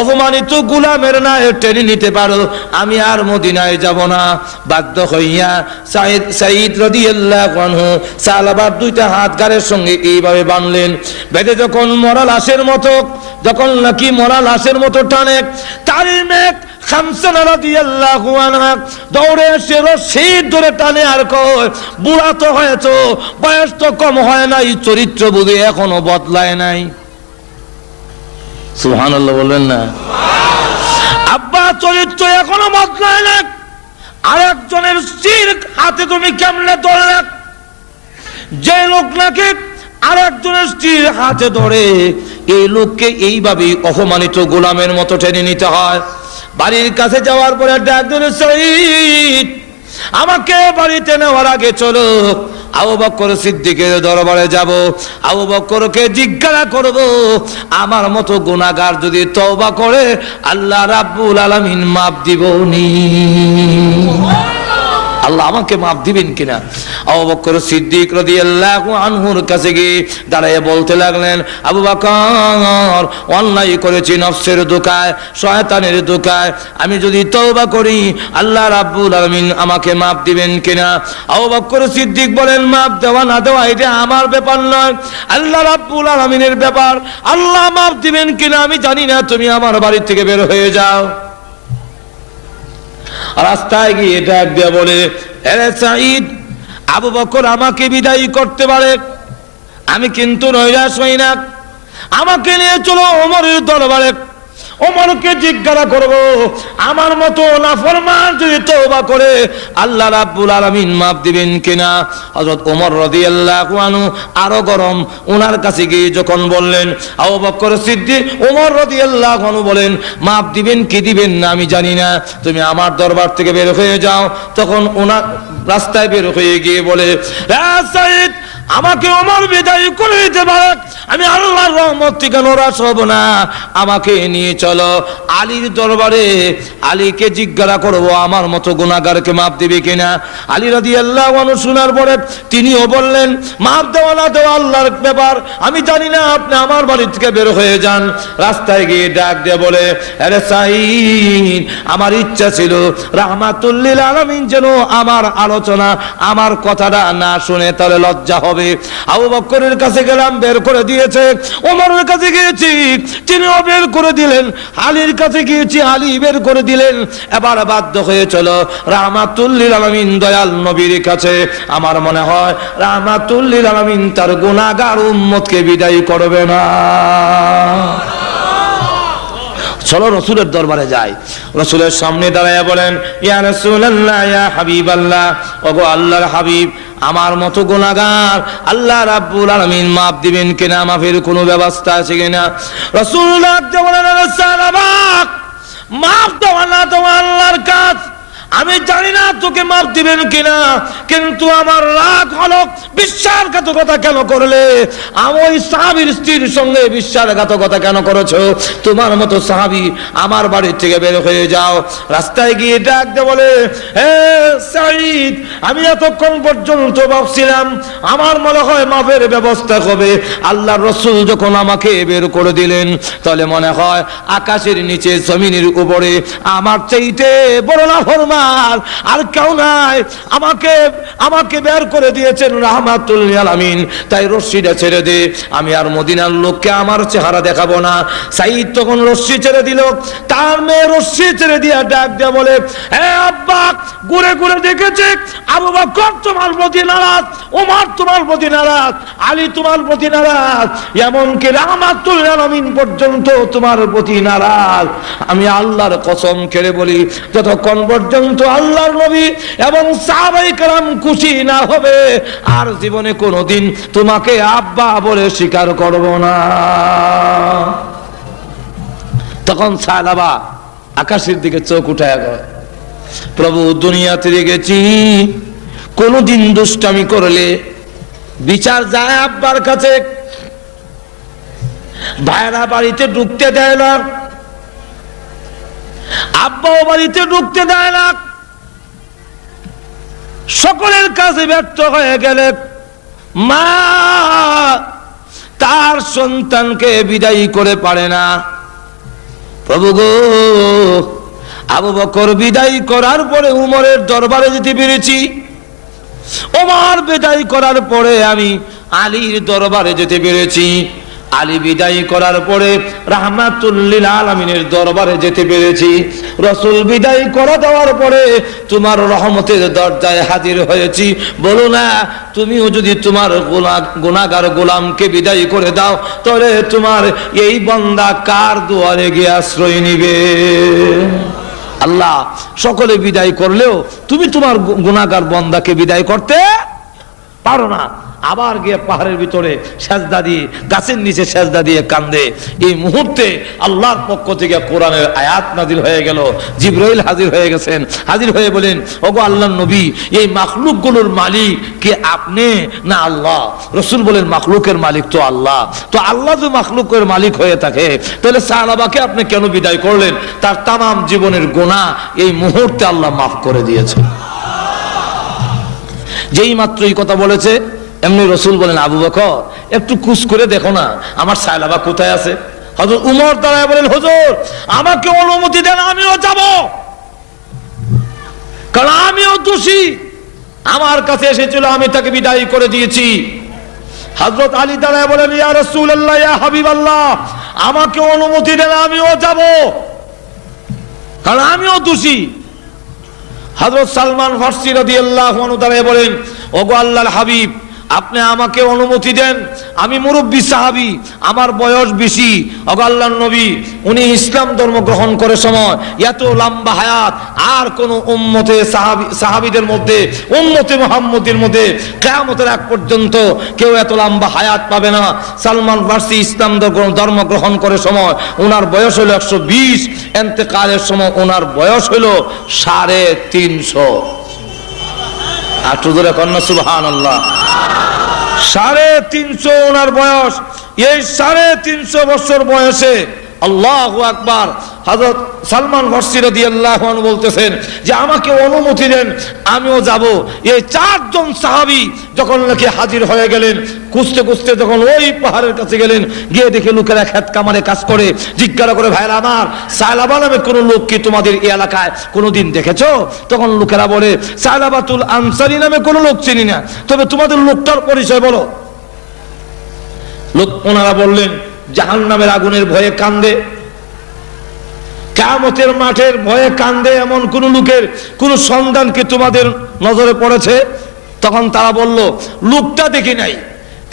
অপমানিত গোলামের ন্যায় টেনে নিতে পারো, আমি আর মদিনায় যাব না। বাধ্য হইয়া সাঈদ রাদিয়াল্লাহু আনহু সালাবার দুইটা হাত গাড়ির সঙ্গে এইভাবে বাঁধলেন। বেঁধে যখন মরা লাশের মতো, যখন নাকি মরা লাশের মতো টানে, তারই মেঘ খামসানা রাদিয়াল্লাহু আনহা দৌড়ে এসে রশি ধরে টানে আর কয়, বুড়া তো হয়েছো, বয়স তো কম হয় নাই, চরিত্র বুঝি এখনো বদলায় নাই। সুবহানাল্লাহ বলবেন না? আব্বা চরিত্র এখনো বদলায় না, আরেকজনের স্ত্রীর হাতে তুমি কেমনে ধরলে? যে লোক নাকি আরেকজনের স্ত্রীর হাতে ধরে, এই লোককে এইভাবে অপমানিত গোলামের মতো টেনে নিতে হয়। বাড়ির কাছে যাওয়ার পরে ডাক দিল, সাঈদ, আমাকে বাড়িতে নেওয়ার আগে চলো, আবু বকর সিদ্দিকের দরবারে যাব, আবু বকরকে জিজ্ঞাসা করব, আমার মতো গুনাহগার যদি তওবা করে আল্লাহ রাব্বুল আলামিন মাফ দিবনি, আল্লাহ আমাকে মাফ দিবেন কিনা। আবু বকর সিদ্দিক রাদিয়াল্লাহু আনহুর কাছে গিয়ে দাঁড়িয়ে বলতে লাগলেন, আবু বকর, অন্যায় করেছি নফসের ধোঁকায়, শয়তানের ধোঁকায়, আমি যদি তওবা করি আল্লাহ রাব্বুল আলামিন আমাকে মাফ দিবেন কিনা। আবু বকর সিদ্দিক বলেন, মাফ দেওয়া না দেওয়া এটা আমার ব্যাপার নয়, আল্লাহ রাব্বুল আলামিনের ব্যাপার। আল্লাহ মাফ দিবেন কিনা আমি জানি না, তুমি আমার বাড়ি থেকে বের হয়ে যাও। রাস্তায় গিয়ে ডাক দিয়ে বলে, আরে সাঈদ, আবু বকর আমাকে বিদায় করতে পারে, আমি কিন্তু নৈরাশ হই না, আমাকে নিয়ে চলো ওমরের দরবারে। ওমরকে জিজ্ঞাসা করব, আমার মতো নাফরমান যদি তওবা করে আল্লাহ রাব্বুল আলামিন মাফ দিবেন কিনা। হযরত ওমর রাদিয়াল্লাহু আনহু আরো গরম, ওনার কাছে গিয়ে যখন বললেন, আবু বকর সিদ্দিক ওমর রাদিয়াল্লাহু আনহু বলেন, মাফ দিবেন কি দিবেন না আমি জানি না, তুমি আমার দরবার থেকে বের হয়ে যাও। তখন ওনার রাস্তায় বের হয়ে গিয়ে বলে, সাইদ আমাকে ওমর বিদায় করে দিতে পারে, আমি আল্লাহর রহমত থেকে নরাশ হব না, আমাকে নিয়ে চলো আলীর দরবারে, আলীকে জিজ্ঞাসা করবো আমার মতো গুনাহগারকে মাফ দিবে কিনা। আলী রাদিয়াল্লাহু আনহু শোনার পরে তিনিও বললেন, মাফ দেওয়া না দেওয়া আল্লাহর ব্যাপার, আমি জানি না, আপনি আমার বাড়ি থেকে বের হয়ে যান। রাস্তায় গিয়ে ডাক দিয়ে বলে, আরে সাইদ আমার ইচ্ছা ছিল রাহমাতুল লিল আলামিন যেন আমার আলোচনা আমার কথাটা না শুনে, তাহলে লজ্জা হবে। আবু বকরের কাছে গেলাম, বের করে দিয়েছে। ওমরের কাছে গিয়েছি, তিনিও বের করে দিলেন। আলীর কাছে গিয়েছি, আলী বের করে দিলেন। এবার বাধ্য হয়ে চলো রাহমাতুল লিল আলামিন দয়াল নবীর কাছে। আমার মনে হয় রাহমাতুল লিল আলামিন তার গুনাহগার উম্মতকে বিদায় করবে না। চলো রসুলের দরবারে যাই। রসুলের সামনে দাঁড়ায় বলেন, ইয়া রাসূলুল্লাহ, ইয়া হাবিবাল্লাহ, ওগো আল্লাহর হাবিব, আমার মতো গুনাহগার আল্লাহ রাব্বুল আলামিন মাফ দিবেন কিনা, মাফের কোনো ব্যবস্থা আছে কিনা। রাসূলুল্লাহ বলেন, মাফ দেওয়া না দেওয়া আল্লাহর কাজ, আমি জানি না তোকে মাফ দিবেন কিনা, কিন্তু আমার রাগ হলো বিশ্বাসঘাতকতা কেন করলে, ওই সাহাবীর স্ত্রীর সঙ্গে বিশ্বাসঘাতকতা কেন করেছো। তোমার মতো সাহাবী আমার বাড়ি থেকে বের হয়ে যাও। রাস্তায় গিয়ে ডাক দে বলে, হে সাঈদ, আমি এতক্ষণ পর্যন্ত ভাবছিলাম আমার মনে হয় মাফের ব্যবস্থা হবে, আল্লাহর রাসূল যখন আমাকে বের করে দিলেন, তাহলে মনে হয় আকাশের নিচে জমিনের উপরে আমার চাইতে বড় নাফরমান আর কেউ নাই, আমাকে বের করে দিয়েছেন রাহমাতুল লিল আলামিন, তাই রশিটা ছেড়ে দে, আমি আর মদিনার লোককে আমার চেহারা দেখাবো না। সাঈদ তখন রশি ছেড়ে দিল, তার মেয়ে রশি ছেড়ে দিয়া ডাক দিয়ে বলে, হে আব্বা, ঘুরে ঘুরে দেখেছে আবু বকর তোমার প্রতি নারাজ, ওমর তোমার প্রতি নারাজ, আলী তোমার প্রতি নারাজ, এমনকি রাহমাতুল লিল আলামিন পর্যন্ত তোমার প্রতি নারাজ। আমি আল্লাহর কসম খেয়ে বলি, যতক্ষণ পর্যন্ত আল্লাহর নবী এবং সাহাবায়ে কেরাম খুশি না হবে, আর জীবনে কোনোদিন তোমাকে আব্বা বলে স্বীকার করব না। তখন সালাবা আকাশের দিকে চোখ উঠায় গেল, প্রভু দুনিয়াতে গেছি, কোনদিন দুষ্টামি করলে বিচার যায় আব্বার কাছে, ভাইরা বাড়িতে ঢুকতে দেয় না, আব্বাও বাড়িতে ঢুকতে দেয় না, সকলের কাছে ব্যর্থ হয়ে গেলে মা তার সন্তানকে বিদায় করে পারে না। প্রভু গো, আবু বকর বিদায় করার পরে উমরের দরবারে যেতে পেরেছি, ওমর বিদায় করার পরে আমি আলীর দরবারে যেতে পেরেছি, আলী বিদায় করার পরে রাহমাতুল লিল আলামিনের দরবারে যেতে পেরেছি, রাসূল বিদায় করে দেওয়ার পরে তোমার রহমতের দরজায় হাজির হয়েছি। বলো না, তুমিও যদি তোমার গুনাহগার গোলামকে বিদায় করে দাও, তাহলে তোমার এই বান্দা কার দুয়ারে গিয়ে আশ্রয় নিবে? আল্লাহ সকলে বিদায় করলেও তুমি তোমার গুনাহগার বান্দাকে বিদায় করতে পারো না। আবার গিয়ে পাহাড়ের ভিতরে সেজদা দিয়ে, গাছের নিচে সেজদা দিয়ে কান্দে। এই মুহূর্তে আল্লাহর পক্ষ থেকে কোরআনের আয়াত নাজিল হয়ে গেল, জিবরাইল হাজির হয়ে গেছেন, হাজির হয়ে বলেন, ওগো আল্লাহর নবী, এই মাখলুকগুলোর মালিক কে আপনি না আল্লাহ? রাসূল বলেন, মাখলুকের মালিক তো আল্লাহ। তো আল্লাহ যদি মাখলুকের মালিক হয়ে থাকে, তাহলে সাহাবাকে আপনি কেন বিদায় করলেন? তার তামাম জীবনের গুনাহ এই মুহূর্তে আল্লাহ মাফ করে দিয়েছে। যেই মাত্র এই কথা বলেছে, এমনি রাসূল বলেন, আবু বকর একটু কুছ করে দেখো না আমার সাহাবা কোথায় আছে। হযরত উমর দাঁড়ায় বলেন, হুজুর আমাকে অনুমতি দেন, আমিও যাব, কারণ আমিও দোষী, আমার কাছে এসেছিল, আমি তাকে বিদায় করে দিয়েছি। হযরত আলী দাঁড়ায় বলেন, ইয়া রাসূলুল্লাহ, ইয়া হাবিবাল্লাহ, আমাকে অনুমতি দেন, আমিও যাব, কারণ আমিও দোষী। হযরত সালমান ফারসি রাদিয়াল্লাহু আনহু দাঁড়ায় বলেন, ওগো আল্লাহর হাবিব, আপনি আমাকে অনুমতি দেন, আমি মুরব্বী সাহাবী, আমার বয়স বেশি। ওগো আল্লাহর নবী, উনি ইসলাম ধর্ম গ্রহণ করে সময় এত লম্বা হায়াত আর কোন উম্মতে সাহাবীদের মধ্যে, উম্মতে মুহাম্মদের মধ্যে কিয়ামতের আগ পর্যন্ত কেউ এত লম্বা হায়াত পাবে না। সালমান ফার্সি ইসলাম ধর্ম গ্রহণ করে সময় ওনার বয়স হলো 120, ইন্তেকালের সময় ওনার বয়স হলো 350। আর জোরে কন্যা সুবহানাল্লাহ। 350 ওনার বয়স। এই 350 বছর বয়সে আল্লাহু আকবার, হযরত সালমান ফার্সি রাদিয়াল্লাহু আনহু বলতেছেন যে আমাকে অনুমতি দেন, আমিও যাব। এই 4 জন সাহাবী যখন নাকি হাজির হয়ে গেলেন, খুঁজতে খুঁজতে যখন ওই পাহাড়ের কাছে গেলেন, গিয়ে দেখে লোকেরা খেত কামারে কাজ করে। জিজ্ঞাসা করে, ভাইরা আমার, সায়লাবা নামে কোন লোক কি তোমাদের এই এলাকায় কোনোদিন দেখেছো? তখন লোকেরা বলে, সায়লাবাতুল আনসারী নামে কোন লোক চিনি না, তবে তোমাদের লোকটার পরিচয় বলো। লোক ওনারা বললেন, জাহান্নামের আগুনের ভয়ে কান্দে, কিয়ামতের মাঠের ভয়ে কান্দে, এমন কোন লোকের কোন সন্ধান কি তোমাদের নজরে পড়েছে? তখন তারা বলল, লোকটা দেখি নাই,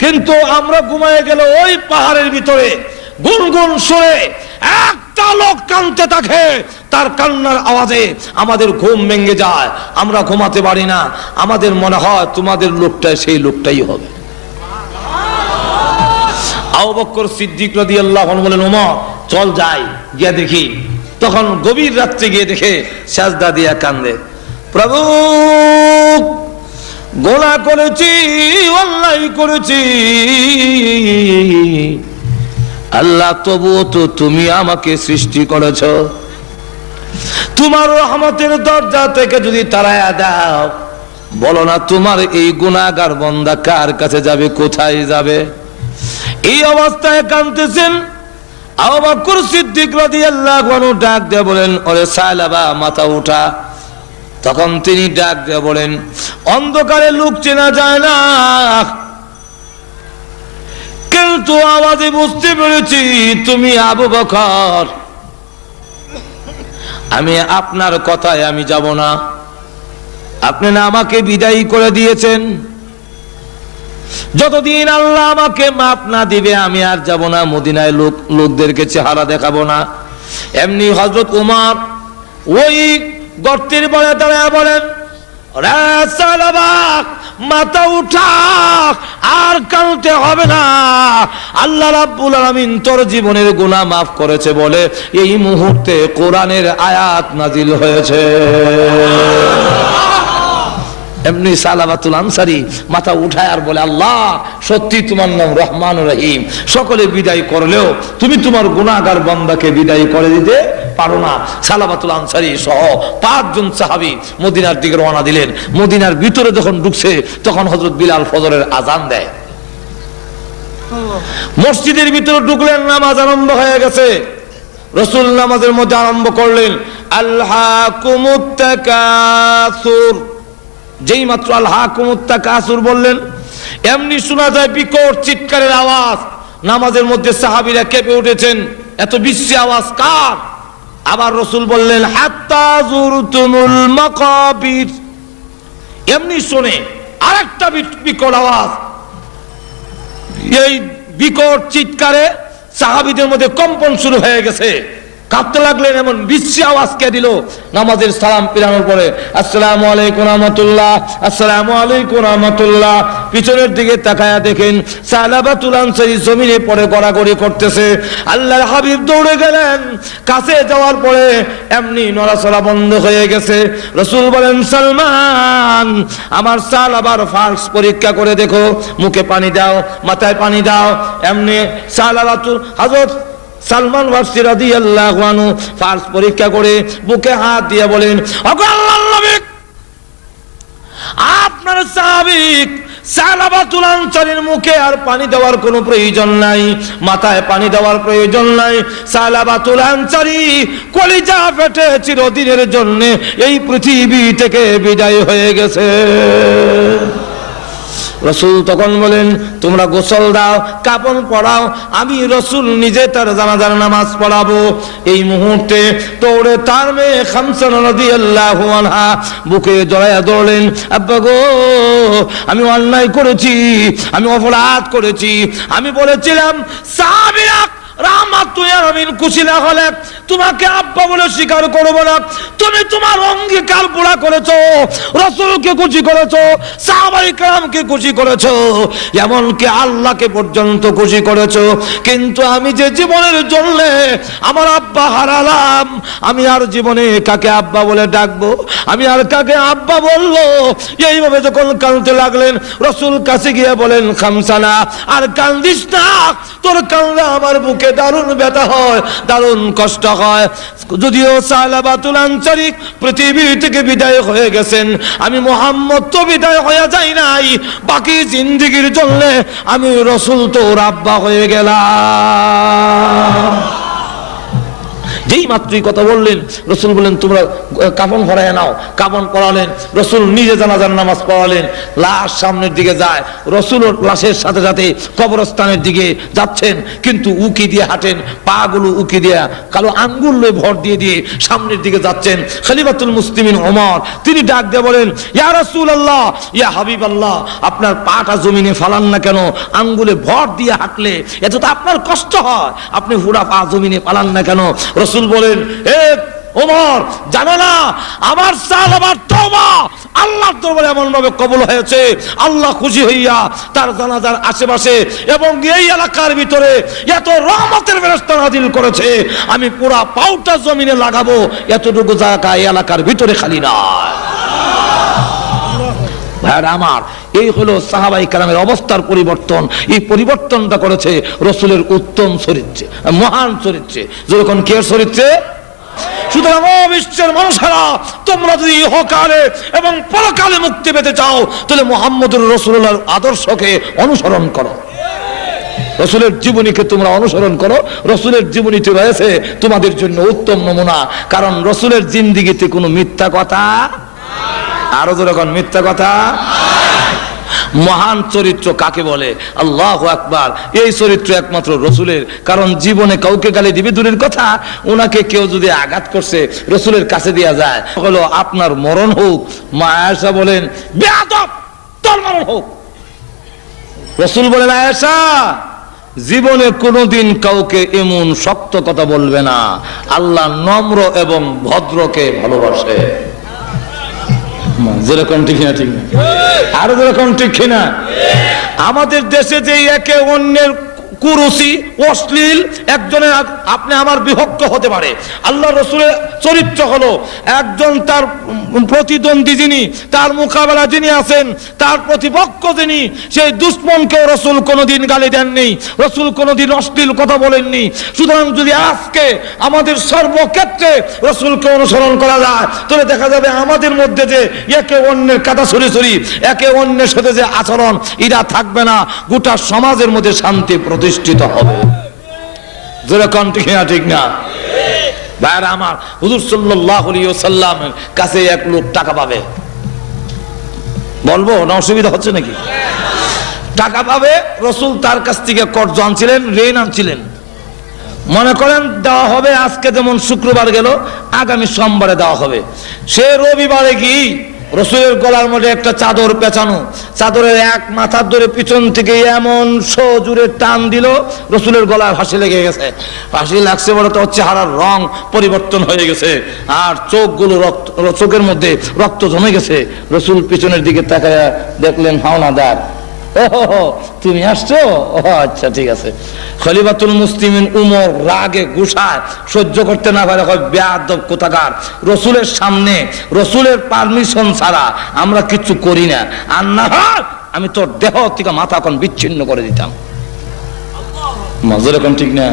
কিন্তু আমরা ঘুমায় গেল ওই পাহাড়ের ভিতরে গুনগুন সুরে একটা লোক কাঁদতে থাকে, তার কান্নার আওয়াজে আমাদের ঘুম ভেঙে যায়, আমরা ঘুমাতে পারি না। আমাদের মনে হয় তোমাদের লোকটা সেই লোকটাই হবে। আবু বকর সিদ্দিক রাদিয়াল্লাহু আনহু বলেন, ওমর চল যাই, গিয়ে দেখি। তখন গভীর রাত্রে গিয়ে দেখে সাজদা দিয়া কান্দে, প্রভু গোনাহ করেছি, অন্যায় করেছি আল্লাহ, তবুও তো তুমি আমাকে সৃষ্টি করেছো, তোমার রহমতের দরজা থেকে যদি তাড়ায়া দাও, বলো না তোমার এই গুনাহগার বান্দা কার কাছে যাবে, কোথায় যাবে? এই অবস্থায় কাঁদতেছেন। আবু বকর সিদ্দিক রাদিয়াল্লাহু আনহু ডাক দিয়ে বলেন, ওরে সায়লাবা, মাথা উঠা। তখন তিনি ডাক দিয়ে বলেন, অন্ধকারে লোক চেনা যায় না, কিন্তু আওয়াজে বুঝতে পেরেছি তুমি আবু বকর। আমি আপনার কথায় আমি যাব না, আপনি না আমাকে বিদায়ী করে দিয়েছেন, যতদিন আল্লাহ আমাকে মাফ না দিবে আমি আর যাব না মদিনায়, লোকদেরকে চেহারা দেখাবো না। এমনি হযরত উমর ওই গর্তের পরে দাঁড়ায় বলেন, মাথা উঠা, আর কাঁদতে হবে না, আল্লাহ রাব্বুল আলামিন তোর জীবনের গুনাহ মাফ করেছে বলে এই মুহূর্তে কোরআনের আয়াত নাজিল হয়েছে। এমনি সালাবাতুল আনসারী মাথা উঠায় আর বলে, আল্লাহ সত্যি তোমার নাম রহমান রহিম, সকলে বিদায় করলেও তুমি তোমার গুনাহগার বান্দাকে বিদায় করে দিতে পারো না। সালাবাতুল আনসারী সহ 5 জন সাহাবী মদিনার দিকে রওনা দিলেন। মদিনার ভিতরে যখন ঢুকছে তখন হযরত বিলাল ফজরের আযান দেয়। মসজিদের ভিতরে ঢুকলেন, নামাজ আরম্ভ হয়ে গেছে। রাসূল নামাজের মধ্যে আরম্ভ করলেন, আলহাকুমুত তাকাসুর। যেই মাত্র আলহাকুমুত তাকাসুর বললেন, এমনি শোনা যায় বিকট চিৎকারের আওয়াজ। নামাজের মধ্যে সাহাবীরা কেঁপে উঠেছেন, এত বিশ্রী আওয়াজ কার? আবার রাসূল বললেন, হাত্তা যুরতুমুল মাকাবির। এমনি শুনে আরেকটা বিকট আওয়াজ। এই বিকট চিৎকারে সাহাবীদের মধ্যে কম্পন শুরু হয়ে গেছে, কাঁপতে লাগলেন। এমন বিশ্রী আওয়াজ কে দিল? নামাজের সালাম ফিরানোর পরে, আসসালামু আলাইকুম রাহমাতুল্লাহ, আসসালামু আলাইকুম রাহমাতুল্লাহ। পিছনের দিকে তাকায়া দেখেন সালাবাতুল আনসারী জমিনে পড়ে গড়াগড়ি করতেছে। আল্লাহর হাবিব দৌড়ে গেলেন, কাছে যাওয়ার পরে এমনি নড়াচড়া বন্ধ হয়ে গেছে। রাসূল বলেন, সালমান আমার সালাবার ফার্স পরীক্ষা করে দেখো, মুখে পানি দাও, মাথায় পানি দাও। এমনি সালাবাতুল হযরত সালমান ফার্সি রাদিয়াল্লাহু আনহু ফার্স পরীক্ষা করে বুকে হাত দিয়ে বলেন, ওগো আল্লাহর নবী, আপনার সাহাবী সালাবাতুল আনসারীর মুখে আর পানি দেওয়ার কোনো প্রয়োজন নাই, মাথায় পানি দেওয়ার প্রয়োজন নাই। সালাবাতুল আনসারী কলিজা ফেটে চিরদিনের জন্য এই পৃথিবী থেকে বিদায় হয়ে গেছে। রসুল তখন বলেন, তোমরা গোসল দাও, কাফন পরাও, আমি রসুল নিজে তার জানাজার নামাজ পড়াবো। এই মুহূর্তে দৌড়ে তার মেয়ে খামসা রাদিয়াল্লাহু আনহা বুকে জড়াইয়া দৌড়লেন, আব্বা গো, আমি অন্যায় করেছি, আমি অপরাধ করেছি, আমি বলেছিলাম সাহাবীরা রাহমাত তুই আমিন খুশি না হলে তোমাকে আব্বা বলে স্বীকার করবো না। তুমি তোমার অঙ্গীকার পুরা করেছো, রাসূলকে খুশি করেছো, সাহাবায়ে কেরামকে খুশি করেছো, এমনকি আল্লাহকে পর্যন্ত খুশি করেছো। কিন্তু আমি যে জীবনের জন্য আমার আব্বা হারালাম, আমি আর জীবনে কাকে আব্বা বলে ডাকবো, আমি আর কাকে আব্বা বলবো? এইভাবে যখন কাঁদতে লাগলেন, রাসূল কাছে গিয়ে বলেন, খামসানা আর কান্দিস না, তোর কান্না আমার বুকে দারুণ ব্যথা হয়, দারুণ কষ্ট হয়। যদিও সালাবাতুল আনসারী পৃথিবী থেকে বিদায় হয়ে গেছেন, আমি মুহাম্মদ তো বিদায় হয়ে যাই নাই, বাকি জিন্দেগীর জন্য আমি রাসূল তোর আব্বা হয়ে গেলাম। যেই মাত্রই কথা বললেন, রসুল বললেন তোমরা কাফন পরায় নাও, কাফন পরালেন, রসুল নিজে জানাজার নামাজ পড়ালেন। লাশ সামনের দিকে যায়, রসুল লাশের সাথে সাথে কবরস্থানের দিকে যাচ্ছেন, কিন্তু উকি দিয়ে হাঁটেন, পা গুলো উকি দিয়ে কালো আঙ্গুল ভর দিয়ে দিয়ে সামনের দিকে যাচ্ছেন। খলিফাতুল মুসলিমিন ওমর তিনি ডাক দিয়ে বলেন, ইয়া রাসূলুল্লাহ, ইয়া হাবিবাল্লাহ, আপনার পাটা জমিনে ফালান না কেন? আঙ্গুলে ভর দিয়ে হাঁটলে এত তো আপনার কষ্ট হয়, আপনি পুরা পা জমিনে ফালান না কেন? রসুল বলেন, হে ওমর, জানো না আমার সাহাবার তওবা আল্লাহর দরবারে এমন ভাবে কবুল হয়েছে, আল্লাহ খুশি হইয়া তার জানাজার আশেপাশে এবং এই এলাকার ভিতরে এত রহমতের ফেরেশতা নাযিল করেছে, আমি পুরা পাউটা জমিনে লাগাবো এতটুকু জায়গা এই এলাকার ভিতরে খালি নয়। ভাইরা আমার, এই হলো সাহাবায়ে কেরামের অবস্থার পরিবর্তন। এই পরিবর্তনটা করেছে রসুলের উত্তম চরিত্রে, মহান চরিত্রে। যখন কে চরিত্রে? সুতরাং বিশ্বের মানুষেরা, তোমরা যদি ইহকালে এবং পরকালে মুক্তি পেতে চাও, তাহলে মুহাম্মদুর রাসূলুল্লাহর আদর্শকে অনুসরণ করো, রসুলের জীবনীকে তোমরা অনুসরণ করো। রসুলের জীবনীতে রয়েছে তোমাদের জন্য উত্তম নমুনা, কারণ রসুলের জিন্দেগিতে কোনো মিথ্যা কথা, আরো যখন মিথ্যা কথা। মহান চরিত্র কাকে বলে? আল্লাহু আকবার। এই চরিত্র একমাত্র রসুলের, কারণ জীবনে কাউকে গালি দিবে দূরের কথা, ওনাকে কেউ যদি আঘাত করছে রসুলের কাছে দেয়া যায়, হলো আপনার মরণ হোক। মা আয়েশা বলেন, বেয়াদব, তোর মরণ হোক। রসুল বলেন, আয়েশা জীবনে কোনোদিন কাউকে এমন শক্ত কথা বলবে না, আল্লাহ নম্র এবং ভদ্রকে ভালোবাসে। যেরকম ঠিক না, ঠিক না, আরো যেরকম ঠিক না। আমাদের দেশে যে একে অন্যের কুরুচি, অশ্লীল, একজনের আপনি আমার বিভক্ত হতে পারে। আল্লাহ রসুলের চরিত্র হলো একজন তার প্রতিদ্বন্দ্বী যিনি, তার মোকাবেলা যিনি আছেন, তার প্রতিপক্ষ যিনি, সেই দুশ্মনকেও রসুল কোনোদিন গালি দেননি, রসুল কোনোদিন অশ্লীল কথা বলেননি। সুতরাং যদি আজকে আমাদের সর্বক্ষেত্রে রসুলকে অনুসরণ করা যায়, তাহলে দেখা যাবে আমাদের মধ্যে যে একে অন্যের কাটা ছড়ি, একে অন্যের সাথে যে আচরণ, এরা থাকবে না, গোটা সমাজের মধ্যে শান্তি প্রতিষ্ঠিত হবে। যেরকম ঠিক না, ঠিক না? ভাইরা আমার, হুজুর সাল্লাল্লাহু আলাইহি ওয়াসাল্লামের কাছে এক লোক টাকা পাবে, বলবো না অসুবিধা হচ্ছে নাকি? টাকা পাবে, রসুল তার কাছ থেকে কর্জ আনছিলেন, ঋণ আনছিলেন। মনে করেন দেওয়া হবে আজকে, যেমন শুক্রবার গেল, আগামী সোমবারে দেওয়া হবে। সে রবিবারে কি রসুলের গলার মধ্যে একটা চাদর পেঁচানো, চাদরের এক মাথার ধরে পিছন থেকে এমন সজোরে টান দিল, রসুলের গলায় ফাঁসি লেগে গেছে। ফাঁসি লাগছে বলে তো চেহারার রং পরিবর্তন হয়ে গেছে, আর চোখগুলো রক্ত, চোখের মধ্যে রক্ত জমে গেছে। রসুল পিছনের দিকে তাকায় দেখলেন হাওলাদার, ও তুমি আসছো, ও আচ্ছা ঠিক আছে। খলিফাতুল মুসলিমিন উমর রাগে গুসায় সহ্য করতে না পারে, বেয়াদব কোথাকার, রসুলের সামনে রসুলের পারমিশন ছাড়া আমরা কিছু করি না, আর না আমি তোর দেহ থেকে মাথা এখন বিচ্ছিন্ন করে দিতাম। মজুর এখন ঠিক না?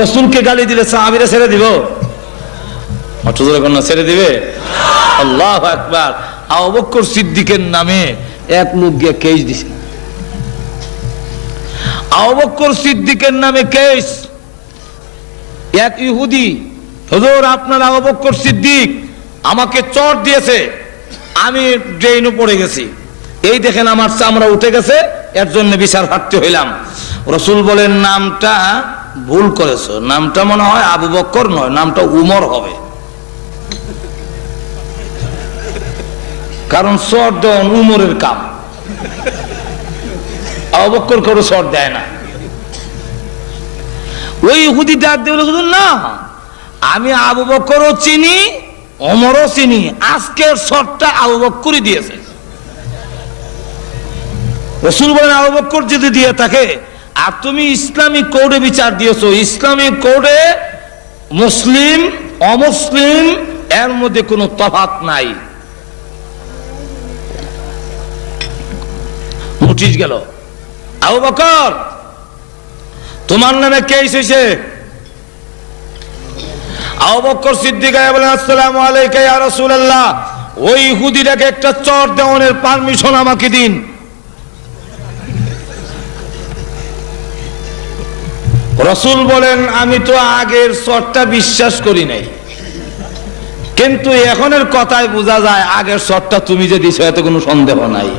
রসুলকে গালি দিলে সাহাবীরা ছেড়ে দিব? এখন না ছেড়ে দিবে? আল্লাহু আকবার। আবু বকর সিদ্দিকের নামে এক লোক গিয়ে কেস দিছে, আবু বকর সিদ্দিকের নামে কেস। এক ইহুদি, হুজুর আপনার আবু বকর সিদ্দিক আমাকে চট দিয়েছে, আমি ড্রেনে পড়ে গেছি, এই দেখেন আমার চামড়া উঠে গেছে, এর জন্য বিচার প্রার্থী হইলাম। রসুল বলেন নামটা ভুল করেছো, নামটা মনে হয় আবু বকর নয়, নামটা উমর হবে, কারণ চট দেওয়া উমরের কাম, আবু বকর করে চট দেয় না। ওই ইহুদি ডাক দিয়ে বলে না, আমি আবু বকরও চিনি ওমরও চিনি, আজকের শটটা আবু বকরই দিয়েছে। রাসূল বলেন আবু বকর যদি দিয়ে থাকে, আর তুমি ইসলামিক কোডে বিচার দিয়েছো, ইসলামিক কোডে মুসলিম অমুসলিম এর মধ্যে কোনো তফাৎ নাই। নোটিশ গেল, আবু বকর তোমার নামে কেস হয়েছে। আবু বকর সিদ্দিক বলেন আসসালামু আলাইকা ইয়া রাসূলুল্লাহ, ওই ইহুদিটাকে একটা চর দেওয়ানোর পারমিশন আমাকে দিন। রাসূল বলেন আমি তো আগের চরটা বিশ্বাস করি নাই, কিন্তু এখনের কথায় বোঝা যায় আগের চরটা তুমি যে দিছো এতে কোনো সন্দেহ নাই।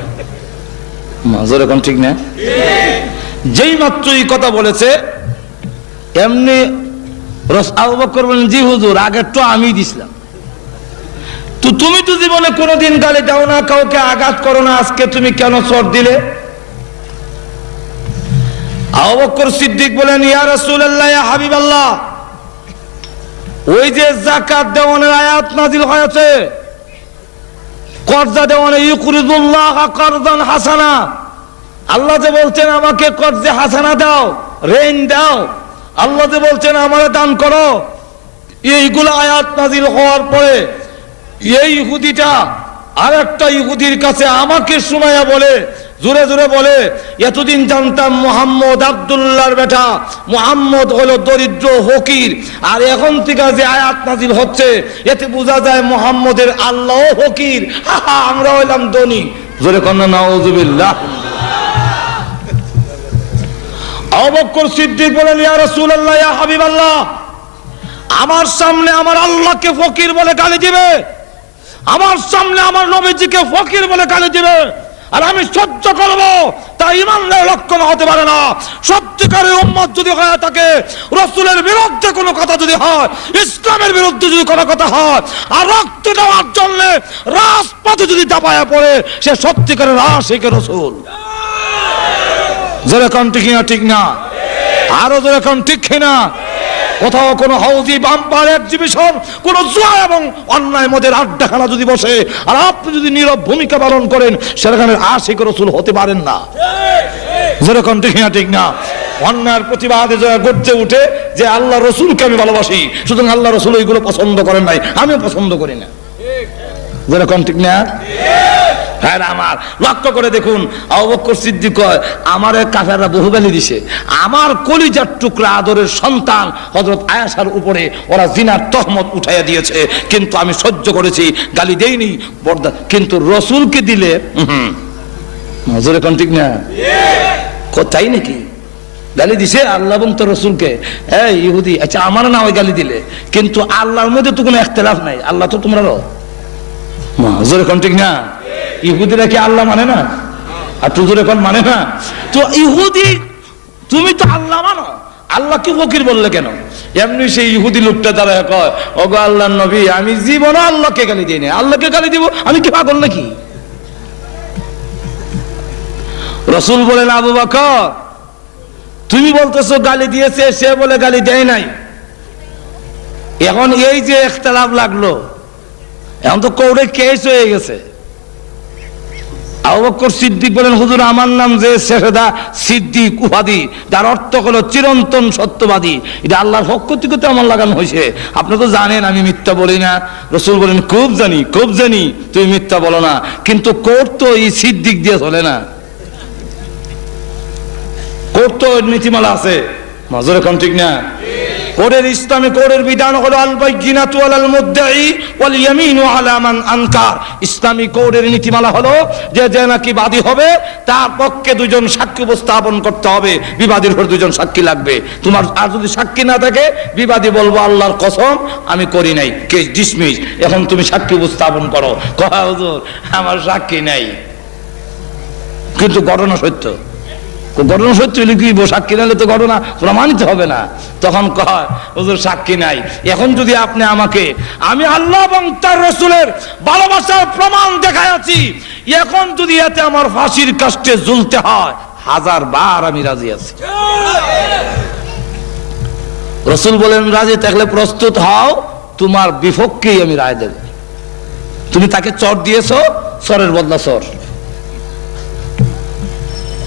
মাজর এখন ঠিক না? যেই মাত্র এই কথা বলেছে এমনি আবু বকর বলেন জি হুজুর, আগের তো আমি দিছিলাম। তো তুমি তো জীবনে কোনোদিন গালি দাও না, কাউকে আঘাত করো না, আজকে তুমি কেন চর দিলে? আবু বকর সিদ্দিক বলেন ইয়া রাসূলুল্লাহ ইয়া হাবিবাল্লাহ, ওই যে যাকাত দেওয়ানোর আয়াত নাযিল হয়েছে, কর্জা দেওয়ানে ইউকরিদুল্লাহ কারদান হাসানা, আল্লাহ যে বলছেন আমাকে কর্জে হাসানা দাও, ঋণ দাও, আল্লাহ যে বলছেন আমারে দান করো, এইগুলো আয়াত নাযিল হওয়ার পরে এই ইহুদিটা আরেকটা ইহুদির কাছে আমাকে শোনায়া বলে, জোরে জোরে বলে, এতদিন জানতাম মুহাম্মদ আব্দুল্লাহর বেটা, মুহাম্মদ হলো দরিদ্র ফকির, আর এখন থেকে যে আয়াত নাযিল হচ্ছে এতে বোঝা যায় মুহাম্মদের আল্লাহও ফকির, আমরা হইলাম ধনী। জোরে কন্যা নাউযুবিল্লাহ। আবু বকর সিদ্দিক বলেন ইয়া রাসূলুল্লাহ ইয়া হাবিবাল্লাহ, আমার সামনে আমার আল্লাহকে ফকির বলে গালি দিবে, আমার সামনে আমার নবীজিকে ফকির বলে গালি দিবে, আর আমি সহ্য করব, তা ঈমানের লক্ষণ হতে পারে না। সত্যিকারের উম্মত যদি হয়ে থাকে, রাসূলের বিরুদ্ধে কোনো কথা যদি হয়, ইসলামের বিরুদ্ধে যদি কোনো কথা হয়, আর রক্ত দেওয়ার জন্য রাজপথে যদি দাপায়া পড়ে, সে সত্যিকারের আশিক রাসূল। যেরকম ঠিক না? ঠিক না? আরো যেরকম ঠিক না? কোথাও কোনো হাউজি বাম্পার এক্সিবিশন, কোন জুয়া এবং অন্যায় মদের আড্ডাখানা যদি বসে, আর আপনি যদি নীরব ভূমিকা পালন করেন, সেখানে আশিক রাসূল হতে পারেন না। যেরকম ঠিক না? ঠিক না? অন্যায়ের প্রতিবাদে যারা গর্জে উঠে যে আল্লাহ রসুলকে আমি ভালোবাসি, সুতরাং আল্লাহ রসুল ওইগুলো পছন্দ করেন নাই, আমিও পছন্দ করি না। যেরকম ঠিক না? হ্যাঁ আমার লক্ষ্য করে দেখুন, আবু বকর সিদ্দিক কয় আমার কাফেররা বহু গালি দিছে, আমার কলিজার টুকরা আদরের সন্তান হযরত আয়েশার উপরে ওরা জিনার তহমত উঠাইয়া দিয়েছে, কিন্তু আমি সহ্য করেছি, গালি দেইনি বর্দা, কিন্তু রসুলকে দিলে নজরে কোন ঠিক না? কোথায় নাকি গালি দিছে আল্লাহ এবং তোর রসুলকে। এই ইহুদি, আচ্ছা আমার না ওই গালি দিলে, কিন্তু আল্লাহর মধ্যে তো কোনো ইখতিলাফ নাই, আল্লাহ তো তোমরাও নজরে কোন ঠিক না? ইহুদিরা কি আল্লাহ মানে না? আর তুজুর এখন মানে না? তো ইহুদি তুমি তো আল্লাহ মানো, আল্লাহ কি ফকির বললে কেন? এমনি সেই ইহুদি লোকটা তারা কয় ওগো আল্লাহর নবী, আমি জীবনে আল্লাহকে গালি দিই না, আল্লাহকে গালি দিব আমি কি পাগল নাকি? রাসূল বলেন আবু বকর তুমি বলতেছো গালি দিয়েছে, সে বলে গালি দেয় নাই, এখন এই যে ইখতিলাফ লাগলো, এখন তো কোর্টে কেস হয়ে গেছে। আবু বকর সিদ্দিক বলেন হুজুর আমার নাম যে শেখেদা সিদ্দিক উপাধি, যার অর্থ হলো চিরন্তন সত্যবাদী, এটা আল্লাহর পক্ষ থেকে তো আমার লাগানো হয়েছে, আপনি তো জানেন আমি মিথ্যা বলি না। রাসূল বলেন খুব জানি, খুব জানি তুমি মিথ্যা বলো না, কিন্তু কোর্ট তো এই সিদ্দিক দিয়ে চলে না, কোর্ট তো নীতিমালা আছে। মাজরে কোন ঠিক না? কোর্টের ইসলামী কোর্টের বিধান হলো আল বাইয়িনাতু আলাল মুদ্দাই ওয়াল ইয়ামিনু আলা মান আনকার। ইসলামী কোর্টের নীতিমালা হলো যে নাকি বাদী হবে তার পক্ষে দুইজন সাক্ষী উপস্থাপন করতে হবে, বিবাদীর উপর দুইজন সাক্ষী লাগবে। তোমার আর যদি সাক্ষী না থাকে, বিবাদী বলবো আল্লাহর কসম আমি করি নাই, কেস ডিসমিস, এখন তুমি সাক্ষী উপস্থাপন করো। কয় হুজুর আমার সাক্ষী নাই, কিন্তু ঘটনা সত্য। ঘটনা সত্য হলে কি সাক্ষী নাহলে তো ঘটনা প্রমাণিত হবে না। তখন কয় হুজুর সাক্ষী নাই। এখন যদি আপনি আমাকে, আমি আল্লাহ এবং তার রাসূলের ভালোবাসার প্রমাণ দেখাইছি, এখন যদি এতে আমার ফাঁসির কাস্টে ঝুলতে হয় 1000 বার আমি রাজি আছি। রাসূল বলেন রাজি থাকলে প্রস্তুত হও, তোমার বিপক্ষেই আমি রায় দেব। তুমি তাকে চর দিয়েছো, চরের বদলা চর।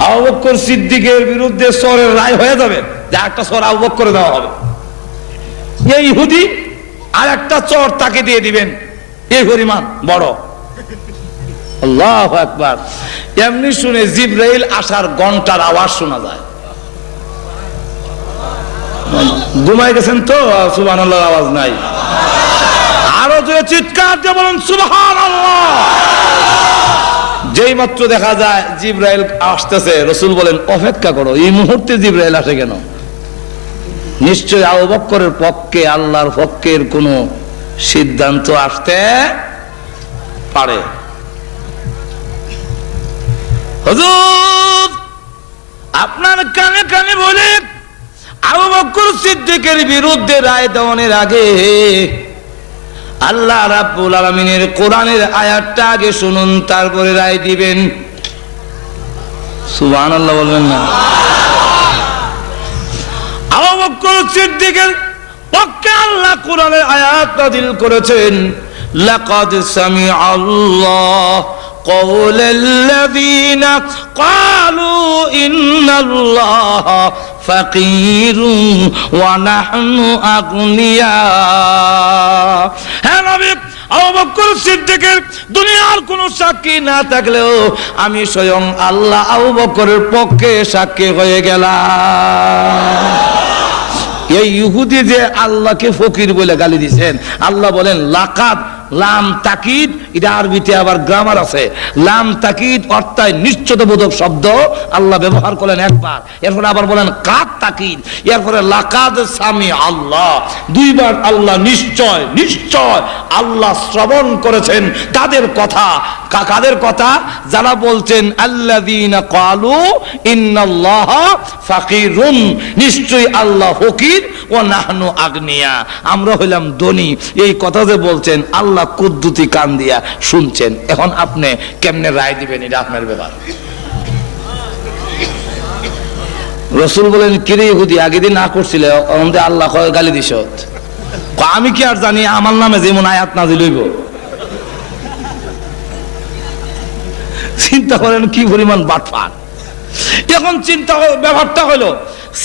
আবু বকর সিদ্দিকের বিরুদ্ধে চরের রায় হয়ে যাবে, যে একটা চর আবু বকর দেওয়া হবে। এই ইহুদি আর একটা চর তাকে দিয়ে দিবেন, এই পরিমাণ বড়। আল্লাহু আকবার। এমনি শুনে জিবরাইল আসার ঘন্টার আওয়াজ শোনা যায়। ঘুমাই গেছেন তো, সুবহানাল্লাহর আওয়াজ নাই। আরো জোরে চিৎকার দিয়ে বলেন সুবহানাল্লাহ। যেই মাত্র দেখা যায় জিবরাইল আসতেছে, রাসূল বলেন অপেক্ষা করো, এই মুহূর্তে জিবরাইল আসে কেন? নিশ্চয় আবু বকরের পক্ষে, আল্লাহর পক্ষের কোন সিদ্ধান্ত আসতে পারে। হুজুর আপনার কানে কানে বলে আবু বকর সিদ্দিকের বিরুদ্ধে রায় দেওয়ার আগে আল্লাহ রাব্বুল আলামিনের কোরআনের আয়াতটা আগে শুনুন, তারপরে রায় দিবেন। সুবহানাল্লাহ বলবেন না? আবু বকর সিদ্দিকের পক্ষে আল্লাহ কোরআনের আয়াত নাযিল করেছেন, লাকাদ সামিআল্লাহু قول الذين قالوا إن الله فقير ونحن أغنياء। হে নবী, আবু বকর সিদ্দিকের দুনিয়ার কোন সাক্ষী না থাকলেও আমি স্বয়ং আল্লাহ আবু বকরের পক্ষে সাক্ষী হয়ে গেলাম। এই ইহুদি যে আল্লাহকে ফকির বলে গালি দিয়েছেন, আল্লাহ বলেন লাকাদ, লাম তাকিদ, এটা আরবিতে আবার গ্রামার আছে। লাম তাকিদ অর্থাৎ নিশ্চয়তাবোধক শব্দ আল্লাহ ব্যবহার করলেন একবার, এরপরে আবার বলেন কাদ তাকিদ, এরপরে লাকাদ সামি আল্লাহ, দুইবার আল্লাহ নিশ্চয় নিশ্চয় আল্লাহ শ্রবণ করেছেন তাদের কথা। কাদের কথা? যারা বলছেন আল্লাযীনা ক্বালু ইন্নাল্লাহা ফাকিরুন, নিশ্চয়ই আল্লাহ ফকির, ও নাহনু আগনিয়া, আমরা হইলাম ধনী। এই কথা যে বলছেন আল্লাহ কুদ্দুতি কান দিয়া শুনছেন। এখন আপনি কেমনে রায় দিবেন, এটা আপনার ব্যাপার। রাসূল বলেন কিরে ইহুদি, আগে দিন না করছিলে, আমাদের আল্লাহ গালি দিছ। আমি কি আর জানি আমার নামে যেমন আয়াত নাযিল হইব? চিন্তা করেন কি পরিমাণ বাটপার। এখন চিন্তা ব্যাপারটা হলো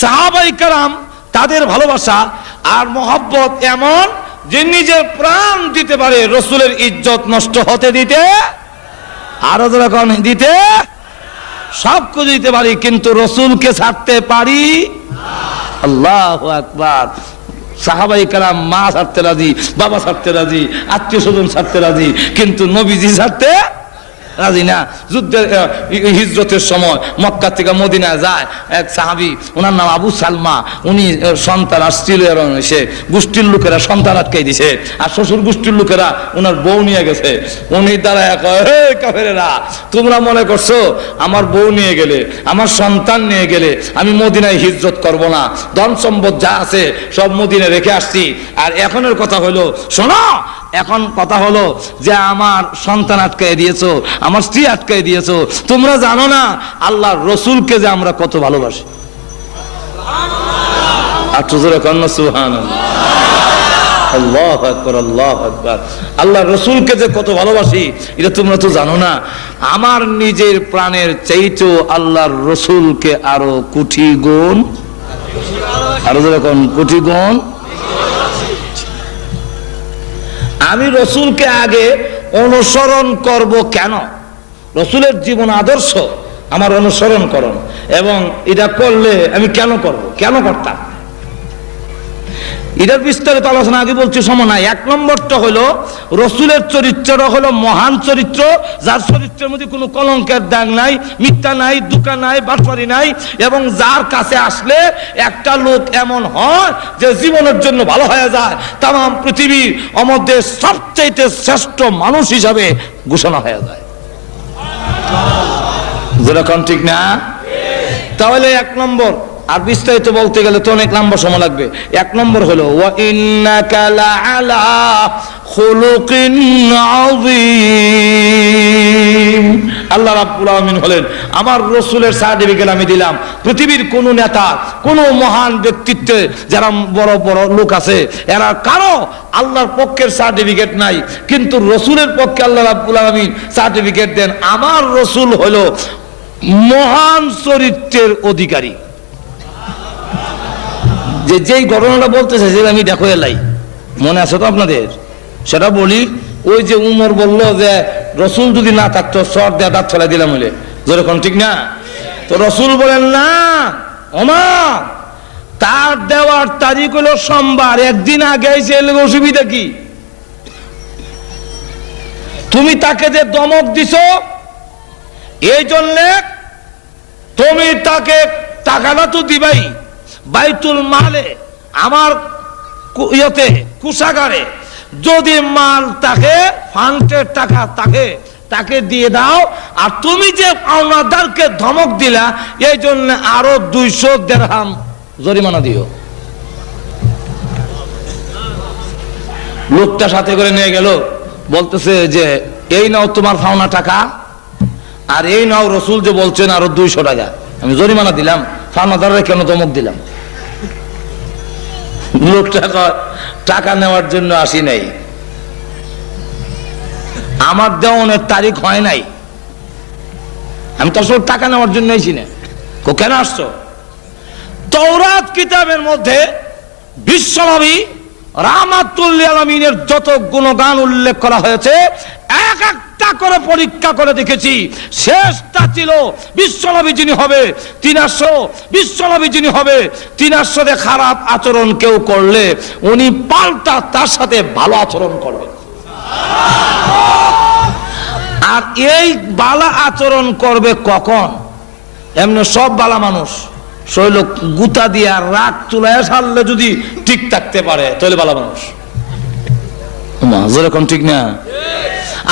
সাহাবায়ে কেরাম, তাদের ভালোবাসা আর মহব্বত এমন যে নিজের প্রাণ দিতে পারে রাসূলের ইজ্জত নষ্ট হতে দিতে, আরো যখন দিতে, সব কিছু দিতে পারি, কিন্তু রাসূলকে ছাড়তে পারি। আল্লাহু আকবার। সাহাবায়ে কেরাম মা ছাড়তে রাজি, বাবা ছাড়তে রাজি, আত্মীয় স্বজন ছাড়তে রাজি, কিন্তু নবীজি ছাড়তে রাজি না। যুদ্ধের হিজরতের সময় মক্কা থেকে মদিনা যায় এক সাহাবী, ওনার নাম আবু সালমা। উনি সন্তান আসছিল, সে গোষ্ঠীর লোকেরা সন্তান আটকাই দিছে, আর শ্বশুর গোষ্ঠীর লোকেরা ওনার বউ নিয়ে গেছে। উনি দাঁড়ায় কয়, হে কাফেরেরা, তোমরা মনে করছো আমার বউ নিয়ে গেলে, আমার সন্তান নিয়ে গেলে আমি মদিনায় হিজরত করব না, ধন সম্পদ যা আছে সব মদিনায় রেখে আসছি। আর এখনের কথা হলো, শোনো, এখন কথা হলো যে আমার সন্তান আটকাই দিয়েছো, আমার স্ত্রী আটকাই দিয়েছো, তোমরা জানো না আল্লাহর রাসূলকে যে আমরা কত ভালোবাসি। আল্লাহু আকবার, আল্লাহু আকবার। আল্লাহর রাসূলকে যে কত ভালোবাসি এটা তোমরা তো জানো না। আমার নিজের প্রাণের চাইতেও আল্লাহর রাসূলকে আরো কোটি গুণ, আরো যখন কোটি গুণ। আমি রাসূলকে আগে অনুসরণ করব কেন? রাসূলের জীবন আদর্শ আমার অনুসরণ করুন, এবং এটা করলে আমি কেন করব, কেন করতাম, এটার বিস্তারিত আলোচনা আগে বলছি, সময় নাই। এক নম্বরটা হলো রাসূলের চরিত্রটা হলো মহান চরিত্র, যার চরিত্রের মধ্যে কোনো কলঙ্কের দাগ নাই, মিথ্যা নাই, ধোঁকা নাই, বাটপারি নাই, এবং যার কাছে আসলে একটা লোক এমন হয় যে জীবনের জন্য ভালো হয়ে যায়, তাম পৃথিবীর মধ্যে সবচেয়ে শ্রেষ্ঠ মানুষ হিসাবে ঘোষণা হয়ে যায়। যেরকম ঠিক না? তাহলে এক নম্বর, আর বিস্তারিত বলতে গেলে তো অনেক লম্বা সময় লাগবে। এক নম্বর হলো ওয়া ইন্নাকা লাআলা খুলুকিন আযীম। আল্লাহ রাব্বুল আলামিন হলেন আমার রাসূলের সার্টিফিকেট আমি দিলাম। পৃথিবীর কোন নেতা, কোন মহান ব্যক্তিত্বে যারা বড় বড় লোক আছে, এরা কারো আল্লাহর পক্ষের সার্টিফিকেট নাই, কিন্তু রাসূলের পক্ষে আল্লাহ রাব্বুল আলামিন সার্টিফিকেট দেন। আমার রাসূল হলো মহান চরিত্রের অধিকারী। যেই ঘটনাটা বলতেছে সেটা আমি দেখো এলাই, মনে আছে তো আপনাদের? সেটা বলি। ওই যে উমর বলল যে রসুল যদি না থাকতো সর দেয়া দাঁত ফেলাই দিলাম হলে, যেরকম ঠিক না? তো রসুল বলেন না ওমর, তার দেওয়ার তারিখ হলো সোমবার, একদিন আগে এসে এলে অসুবিধা কি? তুমি তাকে যে দমক দিছো এই জন্যে তুমি তাকে টাকাটা তো দিবাই বাইতুল মালে, আমার ইয়েতে কুষাগারে যদি মাল থাকে, ফান্ডের টাকা থাকে, তাকে দিয়ে দাও। আর তুমি যে পাওনাদারকে ধমক দিলা এই জন্য আরো 200 দিরহাম জরিমানা দিও। লোকটা সাথে করে নিয়ে গেল, বলতেছে যে এই নাও তোমার পাওনা টাকা, আর এই নাও রসুল যে বলছেন আরো 200 টাকা আমি জরিমানা দিলাম, পাওনাদাররা কেন ধমক দিলাম? লোকটা টাকা নেওয়ার জন্য আসি নাই, আমার দেওয়ানের তারিখ হয় নাই, আমি তো আসলে টাকা নেওয়ার জন্য আসি না। কেন আসছো? তাওরাত কিতাবের মধ্যে বিশ্বনবী রাহমাতুল লিল আলামিনের যত গুণগান উল্লেখ করা হয়েছে এক একটা করে পরীক্ষা করে দেখেছি। শেষটা ছিল বিশ্বনবী যিনি হবে 300, বিশ্বনবী যিনি হবে 300 খারাপ আচরণ কেউ করলে উনি পাল্টা তার সাথে ভালো আচরণ করবেন। আর এই বালা আচরণ করবে কখন? এমনি সব বালা মানুষ শৈল গুতা দিয়ে রাগ চুলায় সারলে যদি ঠিক থাকতে পারে তাহলে ভালো মানুষ, যেরকম ঠিক না?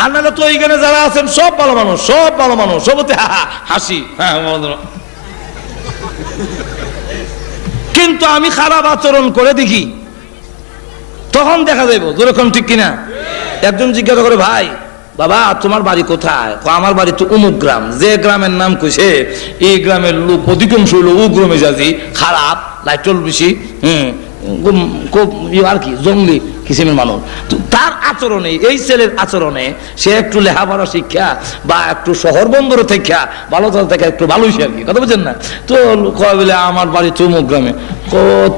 আর নাহলে তো এইখানে যারা আছেন সব ভালো মানুষ, সব ভালো মানুষ, সবতে হাসি, হ্যাঁ। কিন্তু আমি খারাপ আচরণ করে দেখি, তখন দেখা যাইব যেরকম ঠিক কিনা। একজন জিজ্ঞাসা করে, ভাই বাবা তোমার বাড়ি কোথায়? আমার বাড়ি তো অমুক গ্রাম। যে গ্রামের নাম কইছে এই গ্রামের লোক অধিকাংশ হলো ও গ্রামে যাজি, খারাপ, লাইটল বেশি, আর কি জঙ্গলি কিসিমের মানুষ। তার আচরণে, এই ছেলের আচরণে সে একটু লেখাপড়া শিক্ষা বা একটু শহর বন্দরে থেকে ভালো থেকে একটু ভালো হয়েছে আর কি, কথা বুঝছেন না? তো কয় বলে আমার বাড়ি তো অমুক গ্রামে।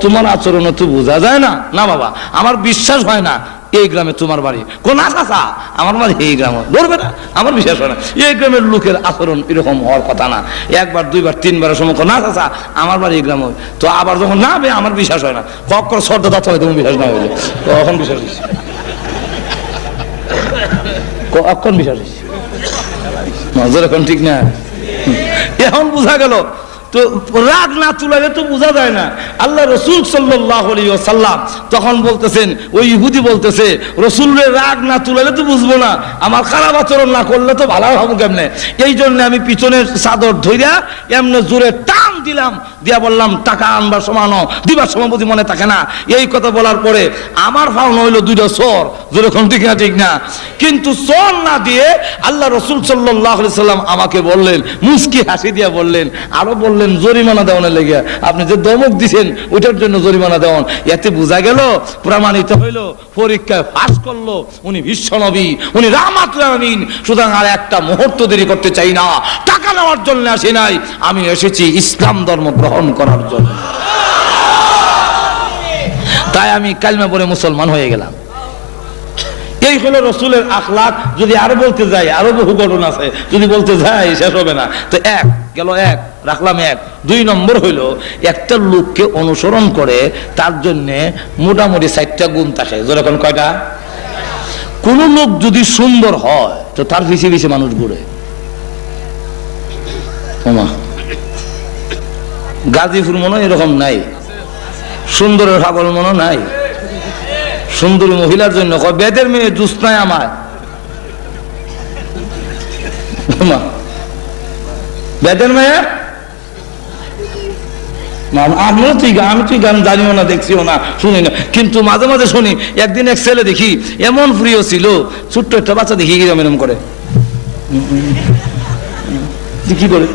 তোমার আচরণে তো বোঝা যায় না। না বাবা আমার বিশ্বাস হয় না এই গ্রামে তোমার বাড়ি। কোন আসা আমার বাড়ি এই গ্রাম, ধরবে না, আমার বিশ্বাস হয় না। এই গ্রামের লোকের আচরণ এরকম হওয়ার কথা না। একবার দুইবার তিনবার সময় না আসা আমার বাড়ি এই গ্রাম। তো আবার যখন না বে আমার বিশ্বাস হয় না, কখন শ্রদ্ধা দাঁত হয় তুমি বিশ্বাস না হইলে কখন বিশ্বাস হয়েছে, কখন বিশ্বাস হয়েছে, যেরকম ঠিক না? এখন বোঝা গেল তো রাগ না তুলালে তো বোঝা যায় না। আল্লাহ রসুল সাল্লাল্লাহু আলাইহি ওয়াসাল্লাম তখন বলতেছেন, ওই ইহুদি বলতেছে রসুলের রাগ না তুলালে তো বুঝবো না, আমার খারাপ আচরণ না করলে তো ভালো হবো কেমনে? এই জন্য আমি পিছনের চাদর ধইরা এমনি জোরে টান দিলাম, দিয়া বললাম টাকা আনবার সমানো দিবার সময় বুঝি মনে থাকে না। এই কথা বলার পরে আমার ফাউন হইলো 2টা চোর, যেরকম ঠিক না ঠিক না? কিন্তু চোর না দিয়ে আল্লাহ রসুল সাল্লাল্লাহু আলাইহি ওয়াসাল্লাম আমাকে বললেন, মুস্কি হাসি দিয়া বললেন, আরো বললেন জরিমানা দেওয়ানোর লেগে, আপনি যে দমক দিছেন ওইটার জন্য জরিমানা দেওয়ান। এতে বোঝা গেল, প্রমাণিত হইল, পরীক্ষায় পাস করলো উনি বিশ্বনবী, উনি রাহমাতুল আলামিন। সুতরাং আর একটা মুহূর্ত দেরি করতে চাই না, টাকা নেওয়ার জন্য আসি নাই, আমি এসেছি ইসলাম ধর্ম গ্রহণ করার জন্য। তাই আমি কালিমা পড়ে মুসলমান হয়ে গেলাম। এই হলো রসুলের আখলাক। যদি আরো বলতে যাই আরো বহু ঘটনা আছে, যদি বলতে যাই শেষ হবে না। তো এক গেল, এক রাখলাম, এক। 2 নম্বর হইল একটা লোককে অনুসরণ করে তার জন্য মোটামুটি 4টা গুণ থাকে। যেরকম কয়টা? কোন লোক যদি সুন্দর হয় তো তার পিছিয়ে পিছিয়ে মানুষ ঘুরে। গাজীপুর মনে এরকম নাই, সুন্দরের পাগল মনে নাই। সুন্দরী মহিলার জন্য বেদের মেয়ে জুস নাই আমার। বেদের মেয়ে আমরা আমি তুই গান জানিও না, দেখছিও না, শুনি না, কিন্তু মাঝে মাঝে শুনি। একদিন এক ছেলে দেখি এমন প্রিয় ছিল, ছোট্ট একটা বাচ্চা দেখি এরম করে কি করে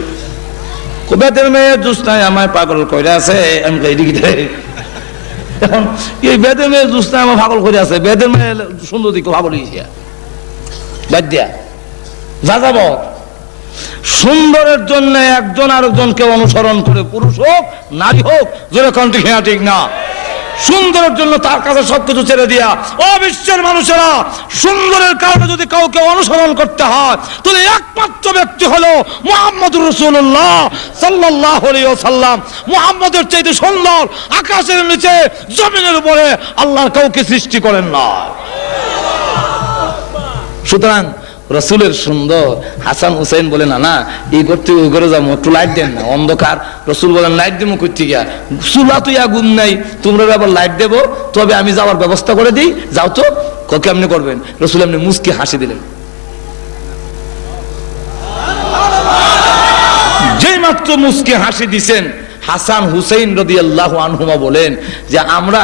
বেদের মেয়ে জুস নাই আমায় পাগল করে আছে। আমি এখন এই বেদের মেয়ে জুস নাই আমার পাগল করে আছে, বেদের মেয়ে সুন্দর দিকে পাগল হয়েছে বাদ দিয়া যা যাব। সুন্দরের জন্য একজন আরেকজনকে অনুসরণ করে, পুরুষ হোক নারী হোক, যেরকম ঠিক না, সুন্দরের জন্য তার কাছে সবকিছু ছেড়ে দিয়া। ও বিশ্বের মানুষেরা, সুন্দরের কারণে যদি কাউকে অনুসরণ করতে হয় তাহলে একমাত্র ব্যক্তি হলো মুহাম্মদুর রাসূলুল্লাহ সাল্লাল্লাহু আলাইহি ওয়াসাল্লাম। মুহাম্মদের চাইতে সুন্দর আকাশের নিচে জমিনের উপরে আল্লাহ কাউকে সৃষ্টি করেন না। সুতরাং রসুলের সুন্দর। হাসান হুসাইন বলে না না এই করতে ওই করে যাবো, একটু লাইট দেন না, অন্ধকার। রসুল বলেন লাইট দেবো করতে গিয়া, চুলা তুই আগুন নাই, তোমরা আবার লাইট দেবো, তবে আমি যাওয়ার ব্যবস্থা করে দিই, যাও তো। কেমনি করবেন? রসুল এমনি মুস্কি হাসি দিলেন। যেই মাত্র মুস্কি হাসি দিছেন, হাসান হুসাইন রাদিয়াল্লাহু আনহুমা বলেন যে আমরা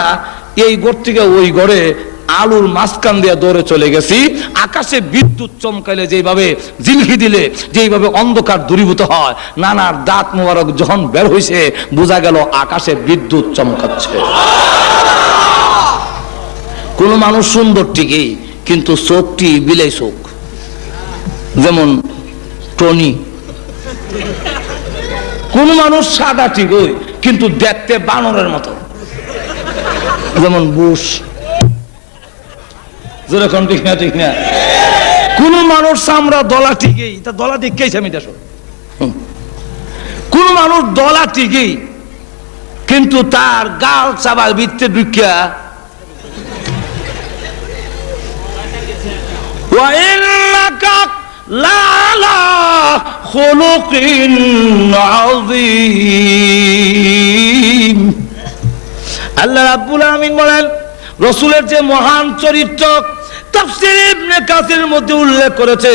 এই ঘর থেকে ওই ঘরে আলুর মাঝখান দিয়ে দৌড়ে চলে গেছি। আকাশে বিদ্যুৎ চমকাইলে যেভাবে জিলহি দিলে যেভাবে অন্ধকার দূরীভূত হয়, নানার দাঁত মোবারক যখন বের হয়েছে বোঝা গেল আকাশে বিদ্যুৎ চমকাচ্ছে। কোন মানুষ সুন্দর ঠিকই, কিন্তু চোখটি বিলাই চোখ, যেমন টনি। কোন মানুষ সাদা ঠিকই, কিন্তু দেখতে বানরের মতো, যেমন বুশ। যেরকম ঠিক না। কোন মানুষ আমরা দলা ঠিকই, তা দলা ঠিকই আমি দেশ। কোন মানুষ দলা ঠিকই, কিন্তু তার গাল চাবার ভিত্তে ঢুকিয়া আল্লাহ রাব্বুল আমিন বলেন রসুলের যে মহান চরিত্র, তাফসীর ইবনে কাসির মধ্যে উল্লেখ করেছে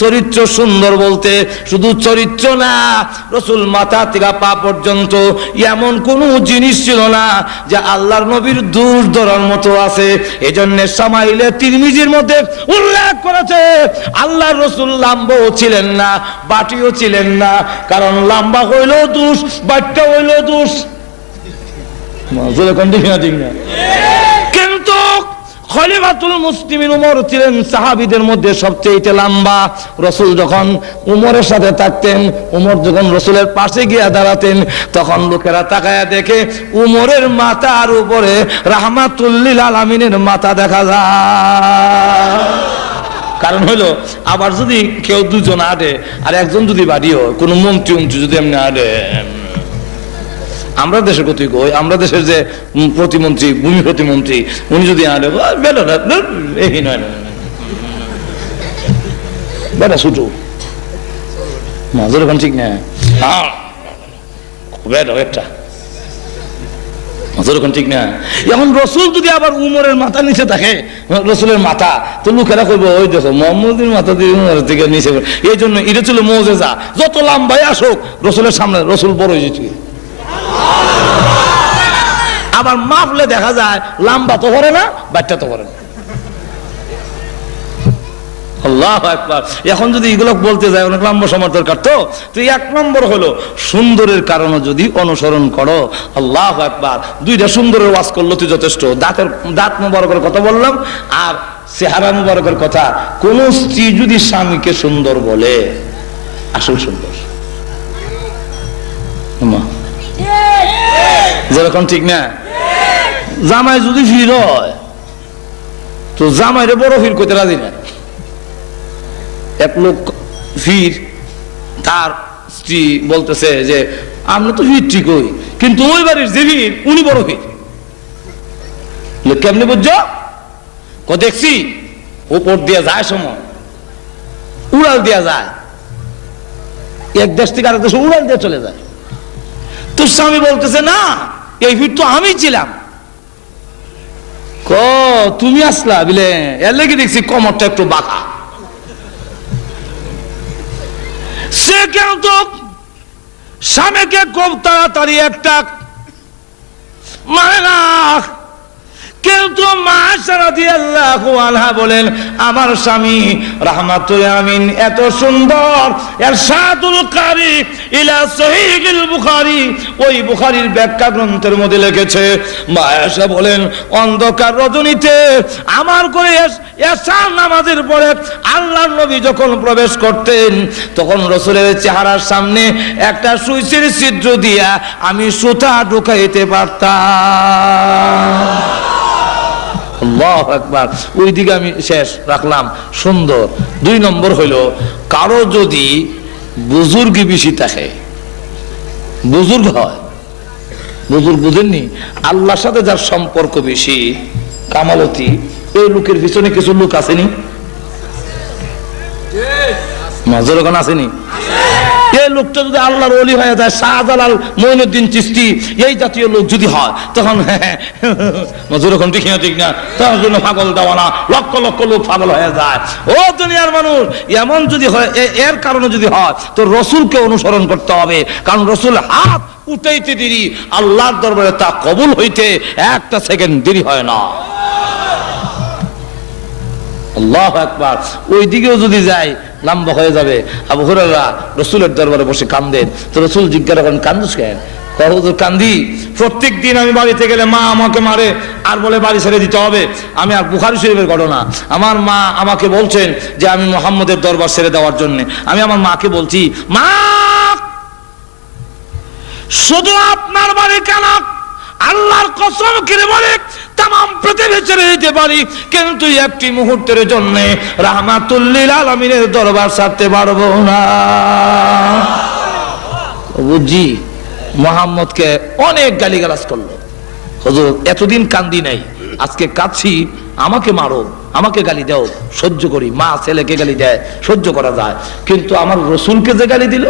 চরিত্র সুন্দর বলতে শুধু চরিত্র না, রসুল মাথা থেকে পা পর্যন্ত এমন কোন জিনিস ছিল না যে আল্লাহর নবীর দোষ ধরার মতো আছে। এজন্য সামাইলে তিরমিজির মধ্যে উল্লেখ করেছে আল্লাহর রসুল লাম্বাও ছিলেন না, বাটিও ছিলেন না, কারণ লাম্বা হইলেও দোষ, বাটটা হইলেও দোষ। কিন্তু খলিফাতুল মুসলিমিন উমর ছিলেন সাহাবীদের মধ্যে সবচেয়ে লম্বা। রসুল যখন উমরের সাথে থাকতেন, উমর যখন রসুলের পাশে গিয়ে দাঁড়াতেন, তখন লোকেরা তাকায়া দেখে উমরের মাথার উপরে রাহমাতুল লিল আলামিনের মাথা দেখা যায়। কারণ হলো আবার যদি কেউ দুজন আড়ে আর একজন যদি বাড়িও কোনো মন্ত্রী যদি এমনি আড়ে, আমরা দেশের কত কই, আমরা দেশের যে প্রতিমন্ত্রী, ভূমি প্রতিমন্ত্রী, উনি যদি আরে এই নয় বেটা ছুটু মাঝের ওখান ঠিক না, একটা মাঝের ওখান ঠিক না। এখন রসুল যদি আবার উমরের মাথা নিচে থাকে, রসুলের মাথা, তো লোকেরা করবো ওই দেখো মোহাম্মদের মাথা দিয়ে উমরের থেকে নিচে। এই জন্য এটা ছিল মুজিজা, যত লম্বাই আসুক রসুলের সামনে রসুল বড় হয়ে যেত। আবার মাপলে দেখা যায় লম্বা তো করে না, বাচ্চা তো করে না। আল্লাহু আকবার। এখন যদি এগুলো বলতে যায় অনেক লম্বা সময় দরকার, তো এক নম্বর হলো সুন্দরের কারণে যদি অনুসরণ করো, আল্লাহু আকবার। দুইটা সুন্দরের ওয়াজ করলো তুই যথেষ্ট। দাঁত মুবারকের কথা বললাম আর চেহারা মুবারকের কথা। কোন স্ত্রী যদি স্বামীকে সুন্দর বলে, আসল সুন্দর যেরকম ঠিক না। জামাই যদি ফির হয় তো জামাইরে বড় ফির করতে রাজি না। এক লোক ফির, তার স্ত্রী বলতেছে যে আমরা তো ফির ঠিক হই, কিন্তু ওই বাড়ির যে ফির উনি বড় ফির। কেমনি বুঝছো? দেখছি উপর দিয়া যায় সময় উড়াল দিয়া যায়, এক দেশ থেকে আরেক দেশে উড়াল দিয়ে চলে যায়। তো স্বামী বলতেছে না এই ফির তো আমি ছিলাম। তুমি আসলা বিলে, এর লেগে দেখছি কমরটা একটু বাঁকা। সে কেন তো স্বামীকে খুব তাড়াতাড়ি একটা মানে না, কিন্তু মা রাদিয়াল্লাহু আনহা বলেন আমার স্বামী রাহমাতুল আমিন এত সুন্দর। ইরশাদুল কারি ইলা সহিহুল বুখারী, ওই বুখারীর ব্যাখ্যা গ্রন্থের মধ্যে লিখেছে মা আয়েশা বলেন অন্ধকার রজনীতে আমার ঘরে এশার নামাজের পরে আল্লাহর নবী যখন প্রবেশ করতেন তখন রাসূলের চেহারার সামনে একটা সুইচের ছিদ্র দিয়া আমি সুতা ঢুকাইতে পারতাম। আল্লাহু আকবার। ওই দিকে আমি শেষ রাখলাম, সুন্দর। 2 নম্বর হলো কারো যদি বুজুর্গ বেশি থাকে, বুজুর্গ হয়, বুজুর্গ বুঝেননি, আল্লাহর সাথে যার সম্পর্ক বেশি, কামালতি, এই লোকের পিছনে কিছু লোক আসেনি, নজর ওখানে আসেনি। এই লোকটা যদি আল্লাহর ওলি হয়ে যায়, শাহজালাল, মঈনুদ্দিন চিশতি, এই জাতীয় লোক যদি হয় তখন নজর ওখানে ঠিক না, ঠিক না, তার জন্য পাগল দেওয়ানা, লক্ষ লক্ষ লোক পাগল হয়ে যায়। ও দুনিয়ার মানুষ, এমন যদি হয়, এর কারণে যদি হয় তো রসুলকে অনুসরণ করতে হবে, কারণ রসুল হাত উঠাইতে দেরি, আল্লাহর দরবারে তা কবুল হইতে একটা সেকেন্ড দেরি হয় না। আল্লাহু আকবার। ওই দিকেও যদি যায় লম্বা হয়ে যাবে। আবু হুরায়রা রাসূলের দরবারে বসে কান্দেন, তো রাসূল জিজ্ঞাসা করেন কান্দুস কেন? হুজুর কান্দি, প্রত্যেক দিন আমি বাড়িতে গেলে মা আমাকে মারে আর বলে বাড়ি ছেড়ে দিতে হবে। আমি আর বুখারী শরীফের ঘটনা, আমার মা আমাকে বলছেন যে আমি মুহাম্মদের দরবার ছেড়ে দেওয়ার জন্য। আমি আমার মাকে বলছি, মা শুধু আপনার বাড়ি কেন, আল্লাহর কসম করে বলে তামাম পৃথিবী ছেড়ে দিতে পারি, কিন্তু একটি মুহূর্তের জন্য রাহমাতুল লিল আলামিনের দরবার ছাড়তে পারবো না। বুঝি মুহাম্মদকে অনেক গালিগালাজ করলো। হুজুর এতদিন কান্দি নাই, আজকে কাঁদছি, আমাকে মারো, আমাকে গালি দাও, সহ্য করি। মা ছেলেকে গালি দেয়, সহ্য করা যায়, কিন্তু আমার রসুলকে যে গালি দিল,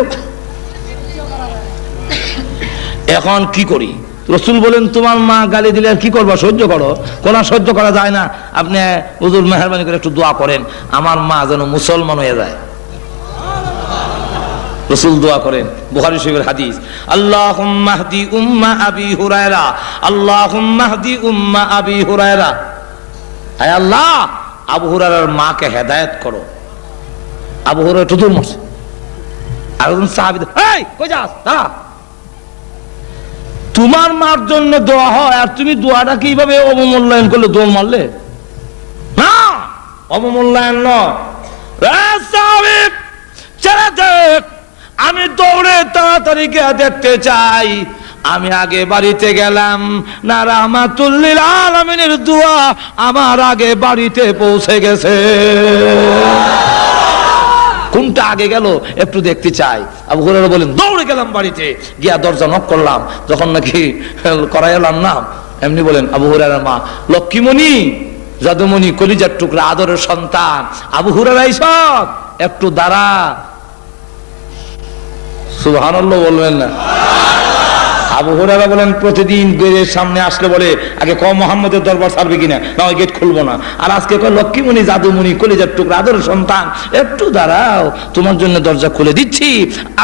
এখন কি করি? রসুল বলেন তোমার মা গালি দিলে আর কি করবো, সহ্য করো। কোনা সহ্য করা যায় না, আপনি হুজুর মেহরবানি করে একটু দোয়া করেন আমার মা যেন মুসলমান হয়ে যায়। রসুল দোয়া করেন, বুখারী শরীফের হাদিস, আল্লাহুম্মা হদি উম্মা আবি হুরায়রা, আল্লাহুম্মা হদি উম্মা আবি হুরায়রা। আয় আল্লাহ, আবু হুরায়রার মাকে হেদায়েত করো। আবু হুরায়রা টুতুর মারছে, আর একজন সাহাবী, এই কই যাস, দাঁড়া, তোমার মার জন্য দোয়া হয় আর তুমি দোয়াটা কিভাবে অবমূল্যায়ন করলে, দোল মারলে না, অবমূল্যায়ন নয়। ছেড়ে দেখ, আমি দৌড়ে তাড়াতাড়ি গিয়ে দেখতে চাই। আমি আগে বাড়িতে গেলাম না, রাহমাতুল লিল আলামিনের দোয়া আমার আগে বাড়িতে পৌঁছে গেছে। কোনটা আগে গেল একটু দেখতে চাই। আবু হুরায়রা বলেন দৌড়ে গেলাম বাড়িতে, গিয়া দরজা নক করলাম, যখন নাকি করাই এলাম না, এমনি বলেন আবু হুরায়রার মা, লক্ষ্মীমণি, জাদুমণি, কলিজার টুকরা, আদরের সন্তান আবু হুরায়রা, সব একটু দাঁড়া। সুবহানাল্লাহ বলবেন না? আবু হুরায়রা বলেন প্রতিদিন গেটের সামনে আসলে বলে আগে ক মুহাম্মদের দরবার ছাড়বে কিনা, না ওই গেট খুলবো না। আর আজকে কয় লক্ষ্মীমণি, জাদুমণি, কলিজার টুকরা, আদরের সন্তান, একটু দাঁড়াও, তোমার জন্য দরজা খুলে দিচ্ছি।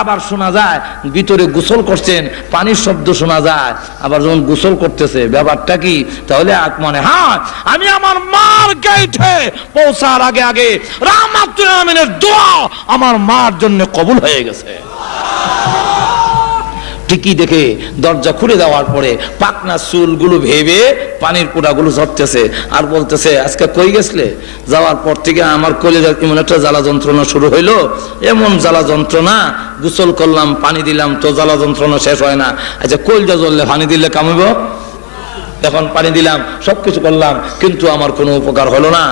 আবার শোনা যায় ভিতরে গোসল করছেন, পানির শব্দ শোনা যায়, আবার যখন গোসল করতেছে, ব্যাপারটা কি? তাহলে মনে হয় আমি আমার মার গেটে পৌঁছার আগে আগে রাহমাতুল আমিনের দোয়া আমার মার জন্য কবুল হয়ে গেছে। ঠিকই দেখে দরজা খুলে দেওয়ার পরে পাকনা চুলগুলো ভেবে পানির পোড়াগুলো ঝরতেছে আর বলতেছে আজকে কই গেছলে? যাওয়ার পর থেকে আমার কলিজার এমন একটা জ্বালা যন্ত্রণা শুরু হইলো, এমন জ্বালা যন্ত্রণা, গোসল করলাম, পানি দিলাম তো জ্বালা যন্ত্রণা শেষ হয় না। আচ্ছা কলিজা জ্বললে পানি দিলে কামিব? এখন পানি দিলাম, সবকিছু করলাম, কিন্তু আমার কোনো উপকার হলো না।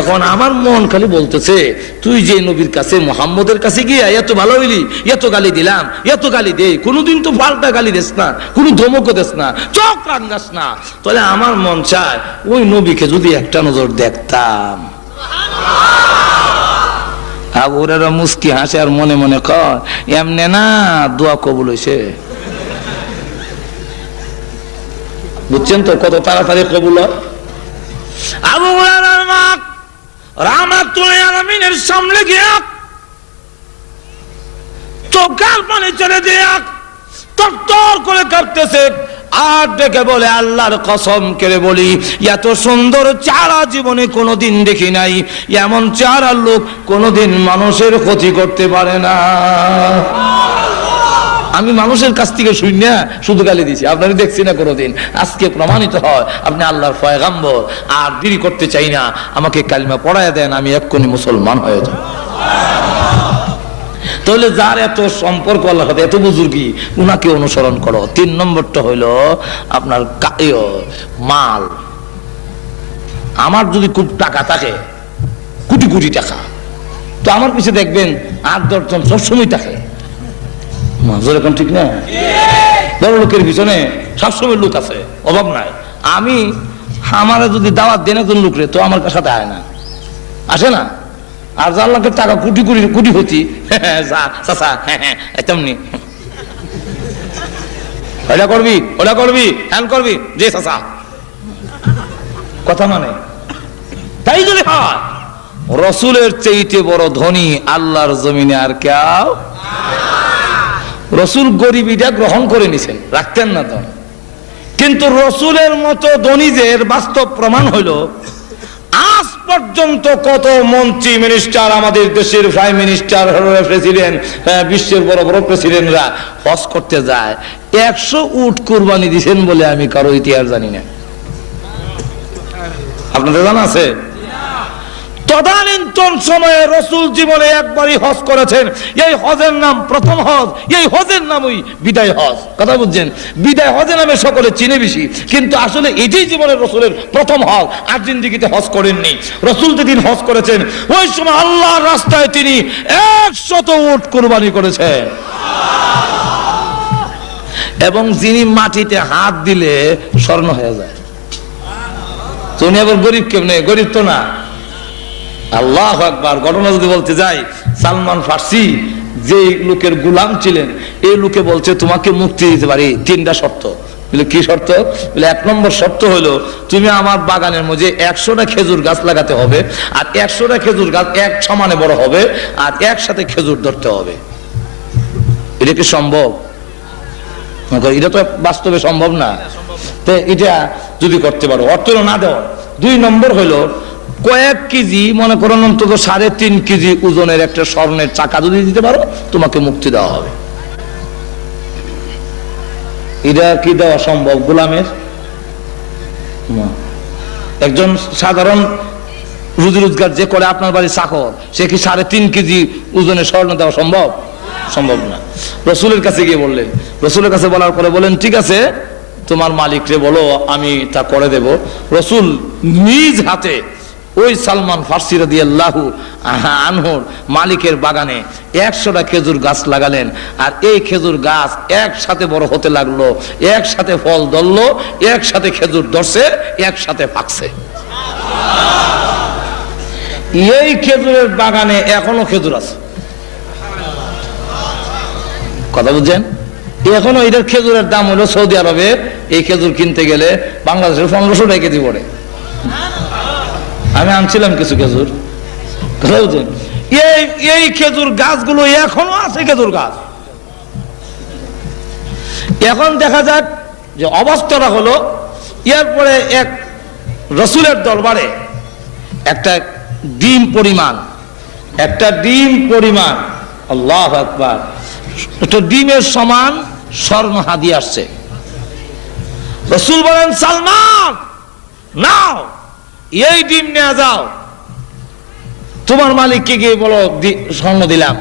এখন আমার মন খালি বলতেছে তুই যে নবীর কাছে, মুহাম্মদের কাছে গিয়ে এত ভালো হইলি, এত গালি দিলাম, এত গালি দেই, কোনোদিন তো পাল্টা গালি দিস না, কোনো ধমকও দিস না, চোখ রাঙ্গাস না। তাহলে আমার মন চায় ওই নবীকে যদি একটা নজর দেখতাম। আবু হুরায়রা মুস্কি হাসে আর মনে মনে কয় এমনে না দোয়া কবুল হইছে। বুঝছেন তো কত তাড়াতাড়ি কবুল হয়? আবু হুরায়রার মা রাহমাতুল আলামিনের সামনে গিয়ে চোখের পানি ছেড়ে দিয়ে তরতর করে কাঁপতেছে, আর ডেকে বলে আল্লাহর কসম করে বলি এত সুন্দর চেহারা জীবনে কোনোদিন দেখি নাই, এমন চেহারার লোক কোনোদিন মানুষের ক্ষতি করতে পারে না। আমি মানুষের কাছ থেকে শুনি না, শুধু গালি দিছি, আপনারা দেখছি না কোনোদিন। আজকে প্রমাণিত হয় আপনি আল্লাহর পয়গাম্বর। আর দেরি করতে চাই না, আমাকে কালিমা পড়ায় দেন, আমি এক্ষুনি মুসলমান হয়ে যাব। তাহলে যার এত সম্পর্ক আল্লাহর সাথে, এত বুজুর্গি, উনাকে অনুসরণ করো। 3 নম্বরটা হইলো আপনার মাল। আমার যদি খুব টাকা থাকে, কোটি কোটি টাকা, তো আমার পিছে দেখবেন 8-10 জন সবসময় থাকে। এখন ঠিক না? বড় লোকের পিছনে সবসময় লোক আছে, অভাব নাই। আমি আমার যদি দাওয়াত দেন একজন লোকরে, তো আমার সাথে আয় না, আসে না। আর যার লোকের টাকা কোটি কোটি কোটি হতি, তেমনি ওটা করবি, ওটা করবি, হ্যান করবি, যে চাচা কথা মানে। তাই যদি হয়, রসুলের চাইতে বড় ধনী আল্লাহর জমিনে আর কেউ। রসুল গরিবিটা গ্রহণ করে নিছেন, রাখতেন না তো। কিন্তু রসুলের মতো ধনীদের বাস্তব প্রমাণ হইল, আজ পর্যন্ত কত মন্ত্রী মিনিস্টার, আমাদের দেশের প্রাইম মিনিস্টার, প্রেসিডেন্ট, বিশ্বের বড় বড় প্রেসিডেন্টরা হজ করতে যায়, 100 উট কুরবানি দিয়েছেন বলে আমি কারো ইতিহাস জানি না। আপনাদের জানা আছে? তদানীন্তন সময়ে রসুল জীবনে একবারই হজ করেছেন। এই হজের নাম প্রথম হজ, এই হজের নামই বিদায় হজ। কথা বুঝছেন? বিদায় হজের নামে সকলে চিনে বেশি, কিন্তু আসলে এটাই জীবনের রসুলের প্রথম হজ। আর জিন্দিগিতে হজ করেননি। রসুল যেদিন হজ করেছেন, ওই সময় আল্লাহর রাস্তায় তিনি 100 উট কুরবানি করেছেন। এবং যিনি মাটিতে হাত দিলে স্বর্ণ হয়ে যায়। তুমি আবার গরিব কেমনে? গরিব তো না। আল্লাহু আকবার। ঘটনা যদি বলতে যাই, সালমান ফার্সি যে লোকের গোলাম ছিলেন, এই লোকে বলছে তোমাকে মুক্তি দিতে পারি 3টা শর্ত। বলে কি শর্ত? বলে 1 নম্বর শর্ত হলো তুমি আমার বাগানের মধ্যে 100টা খেজুর গাছ লাগাতে হবে, আর 100টা খেজুর গাছ এক সমানে বড় হবে, আর একসাথে খেজুর ধরতে হবে। এটা কি সম্ভব? এটা তো বাস্তবে সম্ভব না। তো এটা যদি করতে পারো, অর্থ না দেওয়া। 2 নম্বর হলো কয়েক কেজি, মনে করেন অন্তত 3.5 কেজি ওজনের একটা স্বর্ণের চাকা যদি দিতে পারো, তোমাকে মুক্তি দেওয়া হবে। এটা কি দেওয়া সম্ভব গোলামের? একজন সাধারণ রুজি রোজগার যে করে আপনার বাড়ির চাকর, সে কি 3.5 কেজি ওজনের স্বর্ণ দেওয়া সম্ভব? সম্ভব না। রসুলের কাছে গিয়ে বললেন, রসুলের কাছে বলার পরে বলেন ঠিক আছে, তোমার মালিকরে বলো আমি তা করে দেব। রসুল নিজ হাতে ওই সালমান ফার্সি রাদিয়াল্লাহু আনহুর মালিকের বাগানে 100টা খেজুর গাছ লাগালেন। আর এই খেজুর গাছ একসাথে বড় হতে লাগলো, একসাথে ফল ধরলো, একসাথে খেজুর ধরছে, একসাথে পাকছে। এই খেজুরের বাগানে এখনো খেজুর আছে। কথা বুঝছেন? এখনো এটার খেজুরের দাম হলো, সৌদি আরবে এই খেজুর কিনতে গেলে বাংলাদেশের 1500 টাকা কেজি পড়ে। আমি আনছিলাম কিছু খেজুর। কথা বুঝছেন? এই খেজুর গাছগুলো এখনো আছে, খেজুর গাছ। এখন দেখা যাক যে অবস্থাটা হলো, এরপরে এক রসুলের দরবারে একটা ডিম পরিমাণ, আল্লাহু আকবার, একটা ডিমের সমান স্বর্ণ হাদিয়া আসছে। রসুল বলেন সালমান নাও, এই ডিম নিয়ে যাও, তোমার মালিককে গিয়ে বলো স্বর্ণ দিলাম।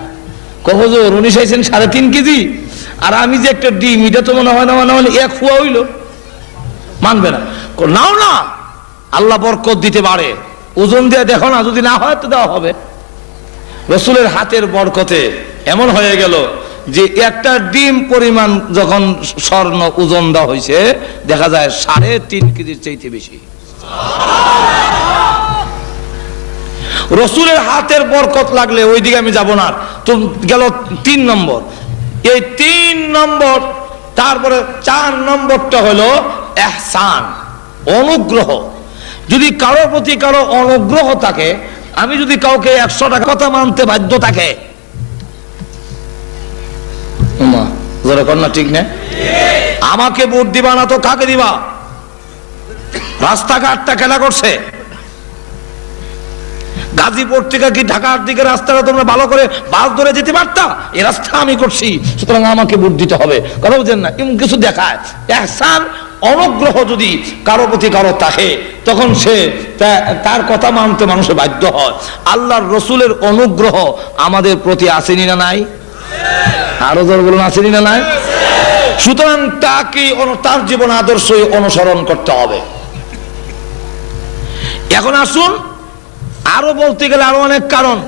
হুজুর উনি চাইছেন 3.5 কেজি, আর আমি যে একটা ডিম, এটা তো মনে হয় না, মনে হলে 1 ফুয়া হইল, মানবে না। নাও না, আল্লাহ বরকত দিতে পারে, ওজন দিয়ে দেখো না, যদি না হয় তো দেওয়া হবে। রসুলের হাতের বরকতে এমন হয়ে গেল যে একটা ডিম পরিমাণ যখন স্বর্ণ ওজন দেওয়া হয়েছে, দেখা যায় 3.5 কেজির চাইতে বেশি। রসুলের হাতের বরকত লাগলে ওই দিকে আমি যাব না। তো গেল 3 নম্বর। এই 3 নম্বর, তারপরে 4 নম্বরটা হলো ইহসান, অনুগ্রহ। যদি কারোর প্রতি কারো অনুগ্রহ থাকে, আমি যদি কাউকে 100 টাকা কথা মানতে বাধ্য থাকে, যেরকম না, ঠিক না? আমাকে ভোট দিবা না তো কাকে দিবা? রাস্তাঘাটটা খেলা করছে। গাজীপুর থেকে কি ঢাকার দিকে রাস্তাটা তোমরা ভালো করে বাস ধরে যেতে পারতা? এই রাস্তা আমি করছি, সুতরাং আমাকে ভোট দিতে হবে। কথা বুঝেন না? এমন কিছু দেখায়। ihsan, অনুগ্রহ যদি কারো প্রতি কারো থাকে, তখন সে তার কথা মানতে মানুষের বাধ্য হয়। আল্লাহর রসুলের অনুগ্রহ আমাদের প্রতি আসেনি না নাই? আরো জোর বলুন, আসেনি না নাই? সুতরাং তাকে তার জীবন আদর্শই অনুসরণ করতে হবে। এখন আসুন, আরো বলতে গেলে আরো অনেক কারণ।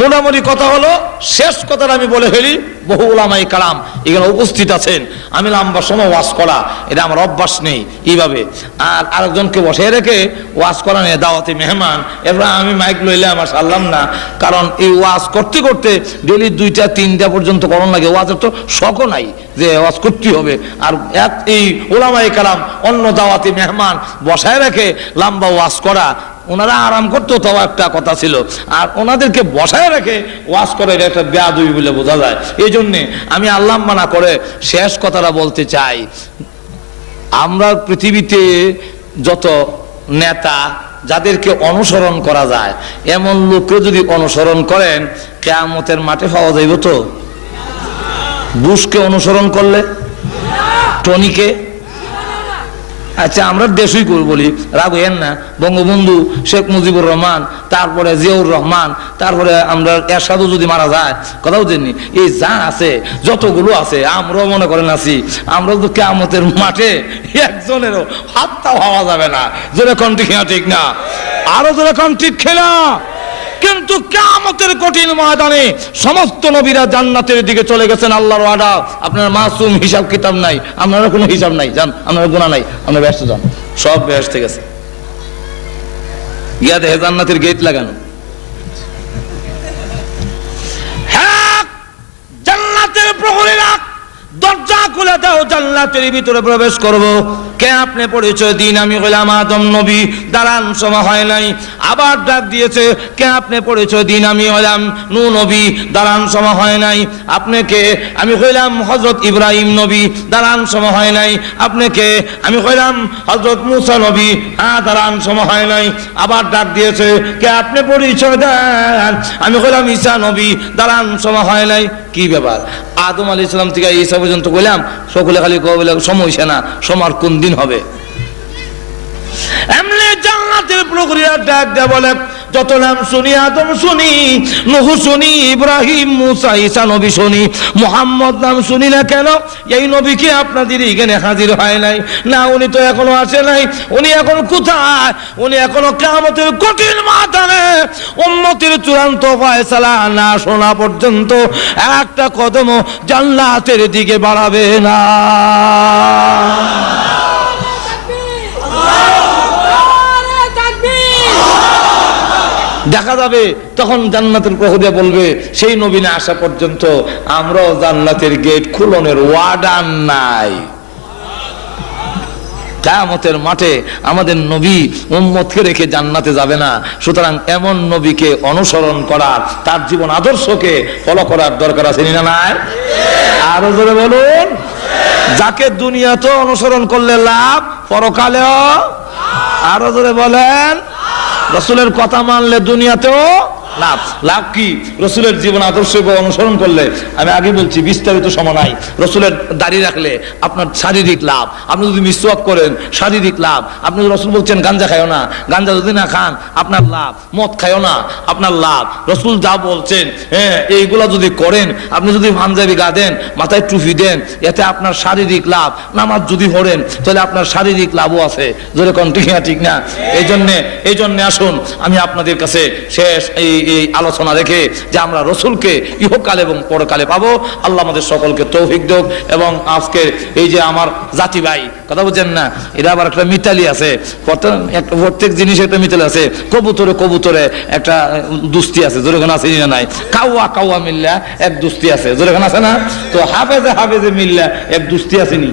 মোটামুটি কথা হলো, শেষ কথাটা আমি বলে ফেলি। বহু উলামায়ে কালাম এখানে উপস্থিত আছেন। আমি লম্বা সময় ওয়াজ করা, এটা আমার অভ্যাস নেই এইভাবে। আর আরেকজনকে বসে রেখে ওয়াজ করা নিয়ে দাওয়াতে মেহমান, এরপর আমি মাইক লইলে আমার সারলাম না। কারণ এই ওয়াজ করতে করতে ডেলি 2টা 3টা পর্যন্ত করণ লাগে। ওয়াজের তো শখও নাই যে ওয়াজ করতে হবে। আর এই উলামায়ে কালাম অন্য দাওয়াতে মেহমান বসায় রেখে লম্বা ওয়াজ করা, ওনারা আরাম করতো তাও একটা কথা ছিল, আর ওনাদেরকে বসায় রেখে ওয়াজ করে এটা একটা বেয়াদবি বলে বোঝা যায়। এই জন্যে আমি আল্লাহ মানা করে শেষ কথাটা বলতে চাই। আমরা পৃথিবীতে যত নেতা যাদেরকে অনুসরণ করা যায়, এমন লোককে যদি অনুসরণ করেন, কিয়ামতের মাঠে পাওয়া যাইব তো? বুশকে অনুসরণ করলে, টনিকে, আচ্ছা আমরা দেশই করে বলি, রাগ হইয়েন না, বঙ্গবন্ধু শেখ মুজিবুর রহমান, তারপরে জিয়াউর রহমান, তারপরে আমরা এরশাদও যদি মারা যায়, কথা বুঝেননি? এই যা আছে যতগুলো আছে, আমরাও মনে করেন আছি, আমরা তো কিয়ামতের মাঠে একজনেরও হাতটা হওয়া যাবে না। যেরকম ঠিক না, ঠিক না? আরো যেরকম ঠিক খেলা। কিন্তু কিয়ামতের কঠিন ময়দানে সমস্ত নবীরা জান্নাতের দিকে চলে গেছেন, আল্লাহর ওয়াদা। আপনার মাসুম, হিসাব কিতাব নাই, আপনারা কোনো হিসাব নাই, জান আপনার গুনাহ নাই, আপনারা ব্যস্ত যান, সব ব্যস্ত গেছে। গিয়া দেখে জান্নাতের গেট লাগানো। হ্যাঁ, জান্নাতের প্রহরীরা দরজা খুলে দাও, জান্নাতের ভিতরে প্রবেশ করব। কে আপনি পরিচয় দিন, আমি হইলাম আদম নবী। দাঁড়ান, সময় হয় নাই, আবার ডাক দিয়েছে, কে আপনি পরিচয় দিন, আমি হইলাম নূহ নবী। দাঁড়ান, সময় হয় নাই। আপনি কে? আমি হইলাম হযরত ইব্রাহিম নবী। দাঁড়ান, সময় হয় নাই। আপনি কে? আমি হইলাম হযরত মূসা নবী। দাঁড়ান, সময় হয় নাই। আবার ডাক দিয়েছে, কে আপনি পরিচয় দেন, আমি হইলাম ঈসা নবী। দাঁড়ান, সময় হয় নাই। কি ব্যাপার? আদম আলাইহিস সালাম থেকে ঈসা পর্যন্ত কইলাম, সকলে খালি কইলে সময় না, সময় কোন দিন হবে? এমনি জান্নাতের প্রহরীরা ডাক দেয়, বলে যত নাম শুনি, আদম শুনি, নূহ শুনি, ইব্রাহিম, মূসা, ঈসা নবী শুনি, মুহাম্মদ নাম শুনি না কেন? এই নবী কি আপনাদের এখানে হাজির হয় নাই? না, উনি তো এখনো আসে নাই। উনি এখন কোথায়? উনি এখনো কিয়ামতের কঠিন ময়দানে উম্মতের চূড়ান্ত ফয়সালা না শোনা পর্যন্ত একটা কদমও জান্নাতের দিকে বাড়াবে না। দেখা যাবে তখন জান্নাতের প্রহরীরা বলবে, সেই নবী না আসা পর্যন্ত আমরাও জান্নাতের গেট খুলনের ওয়ার্ডার নাই। কিয়ামতের মাঠে আমাদের নবী উম্মতকে রেখে জান্নাতে যাবে না। সুতরাং এমন নবীকে অনুসরণ করার, তার জীবন আদর্শকে ফলো করার দরকার আছে না নাই? আরো জোরে বলুন। যাকে দুনিয়াতেও অনুসরণ করলে লাভ, পরকালেও। আরো জোরে বলেন। রাসূলের কথা মানলে দুনিয়াতেও লাভ। লাভ কি? রাসূলের জীবন আদর্শকে অনুসরণ করলে, আমি আগে বলছি বিস্তারিত সময় নাই, রাসূলের দাড়ি রাখলে আপনার শারীরিক লাভ। আপনি যদি মিসওয়াক করেন, শারীরিক লাভ। আপনি রাসূল বলছেন গাঞ্জা খায়ও না, গাঞ্জা যদি না খান আপনার লাভ। মদ খায়ও না, আপনার লাভ। রাসূল যা বলছেন, হ্যাঁ, এইগুলা যদি করেন, আপনি যদি পাঞ্জাবি গা দেন, মাথায় টুপি দেন, এতে আপনার শারীরিক লাভ। নামাজ যদি পড়েন, তাহলে আপনার শারীরিক লাভও আছে। যেরকম ঠিক না, ঠিক না? এই জন্যে আসুন, আমি আপনাদের কাছে শেষ এই আলোচনা রেখে যে আমরা রসুলকে ইহকাল এবং পরকালে পাবো, আল্লাহ আমাদের সকলকে তৌফিক দেখ। এবং আজকে এই যে আমার জাতি ভাই, কথা বুঝছেন না, এটা আবার একটা মিতালি আছে, প্রত্যেক জিনিস একটা মিতালি আছে। কবুতরে কবুতরে একটা দুস্তি আছে, যেরকম আছে না নাই? কাউয়া কাউয়া মিল্লা এক দুস্তি আছে, যেরকম আছে না? তো হাফেজে হাফেজে মিল্লা এক দুস্তি আছে নি?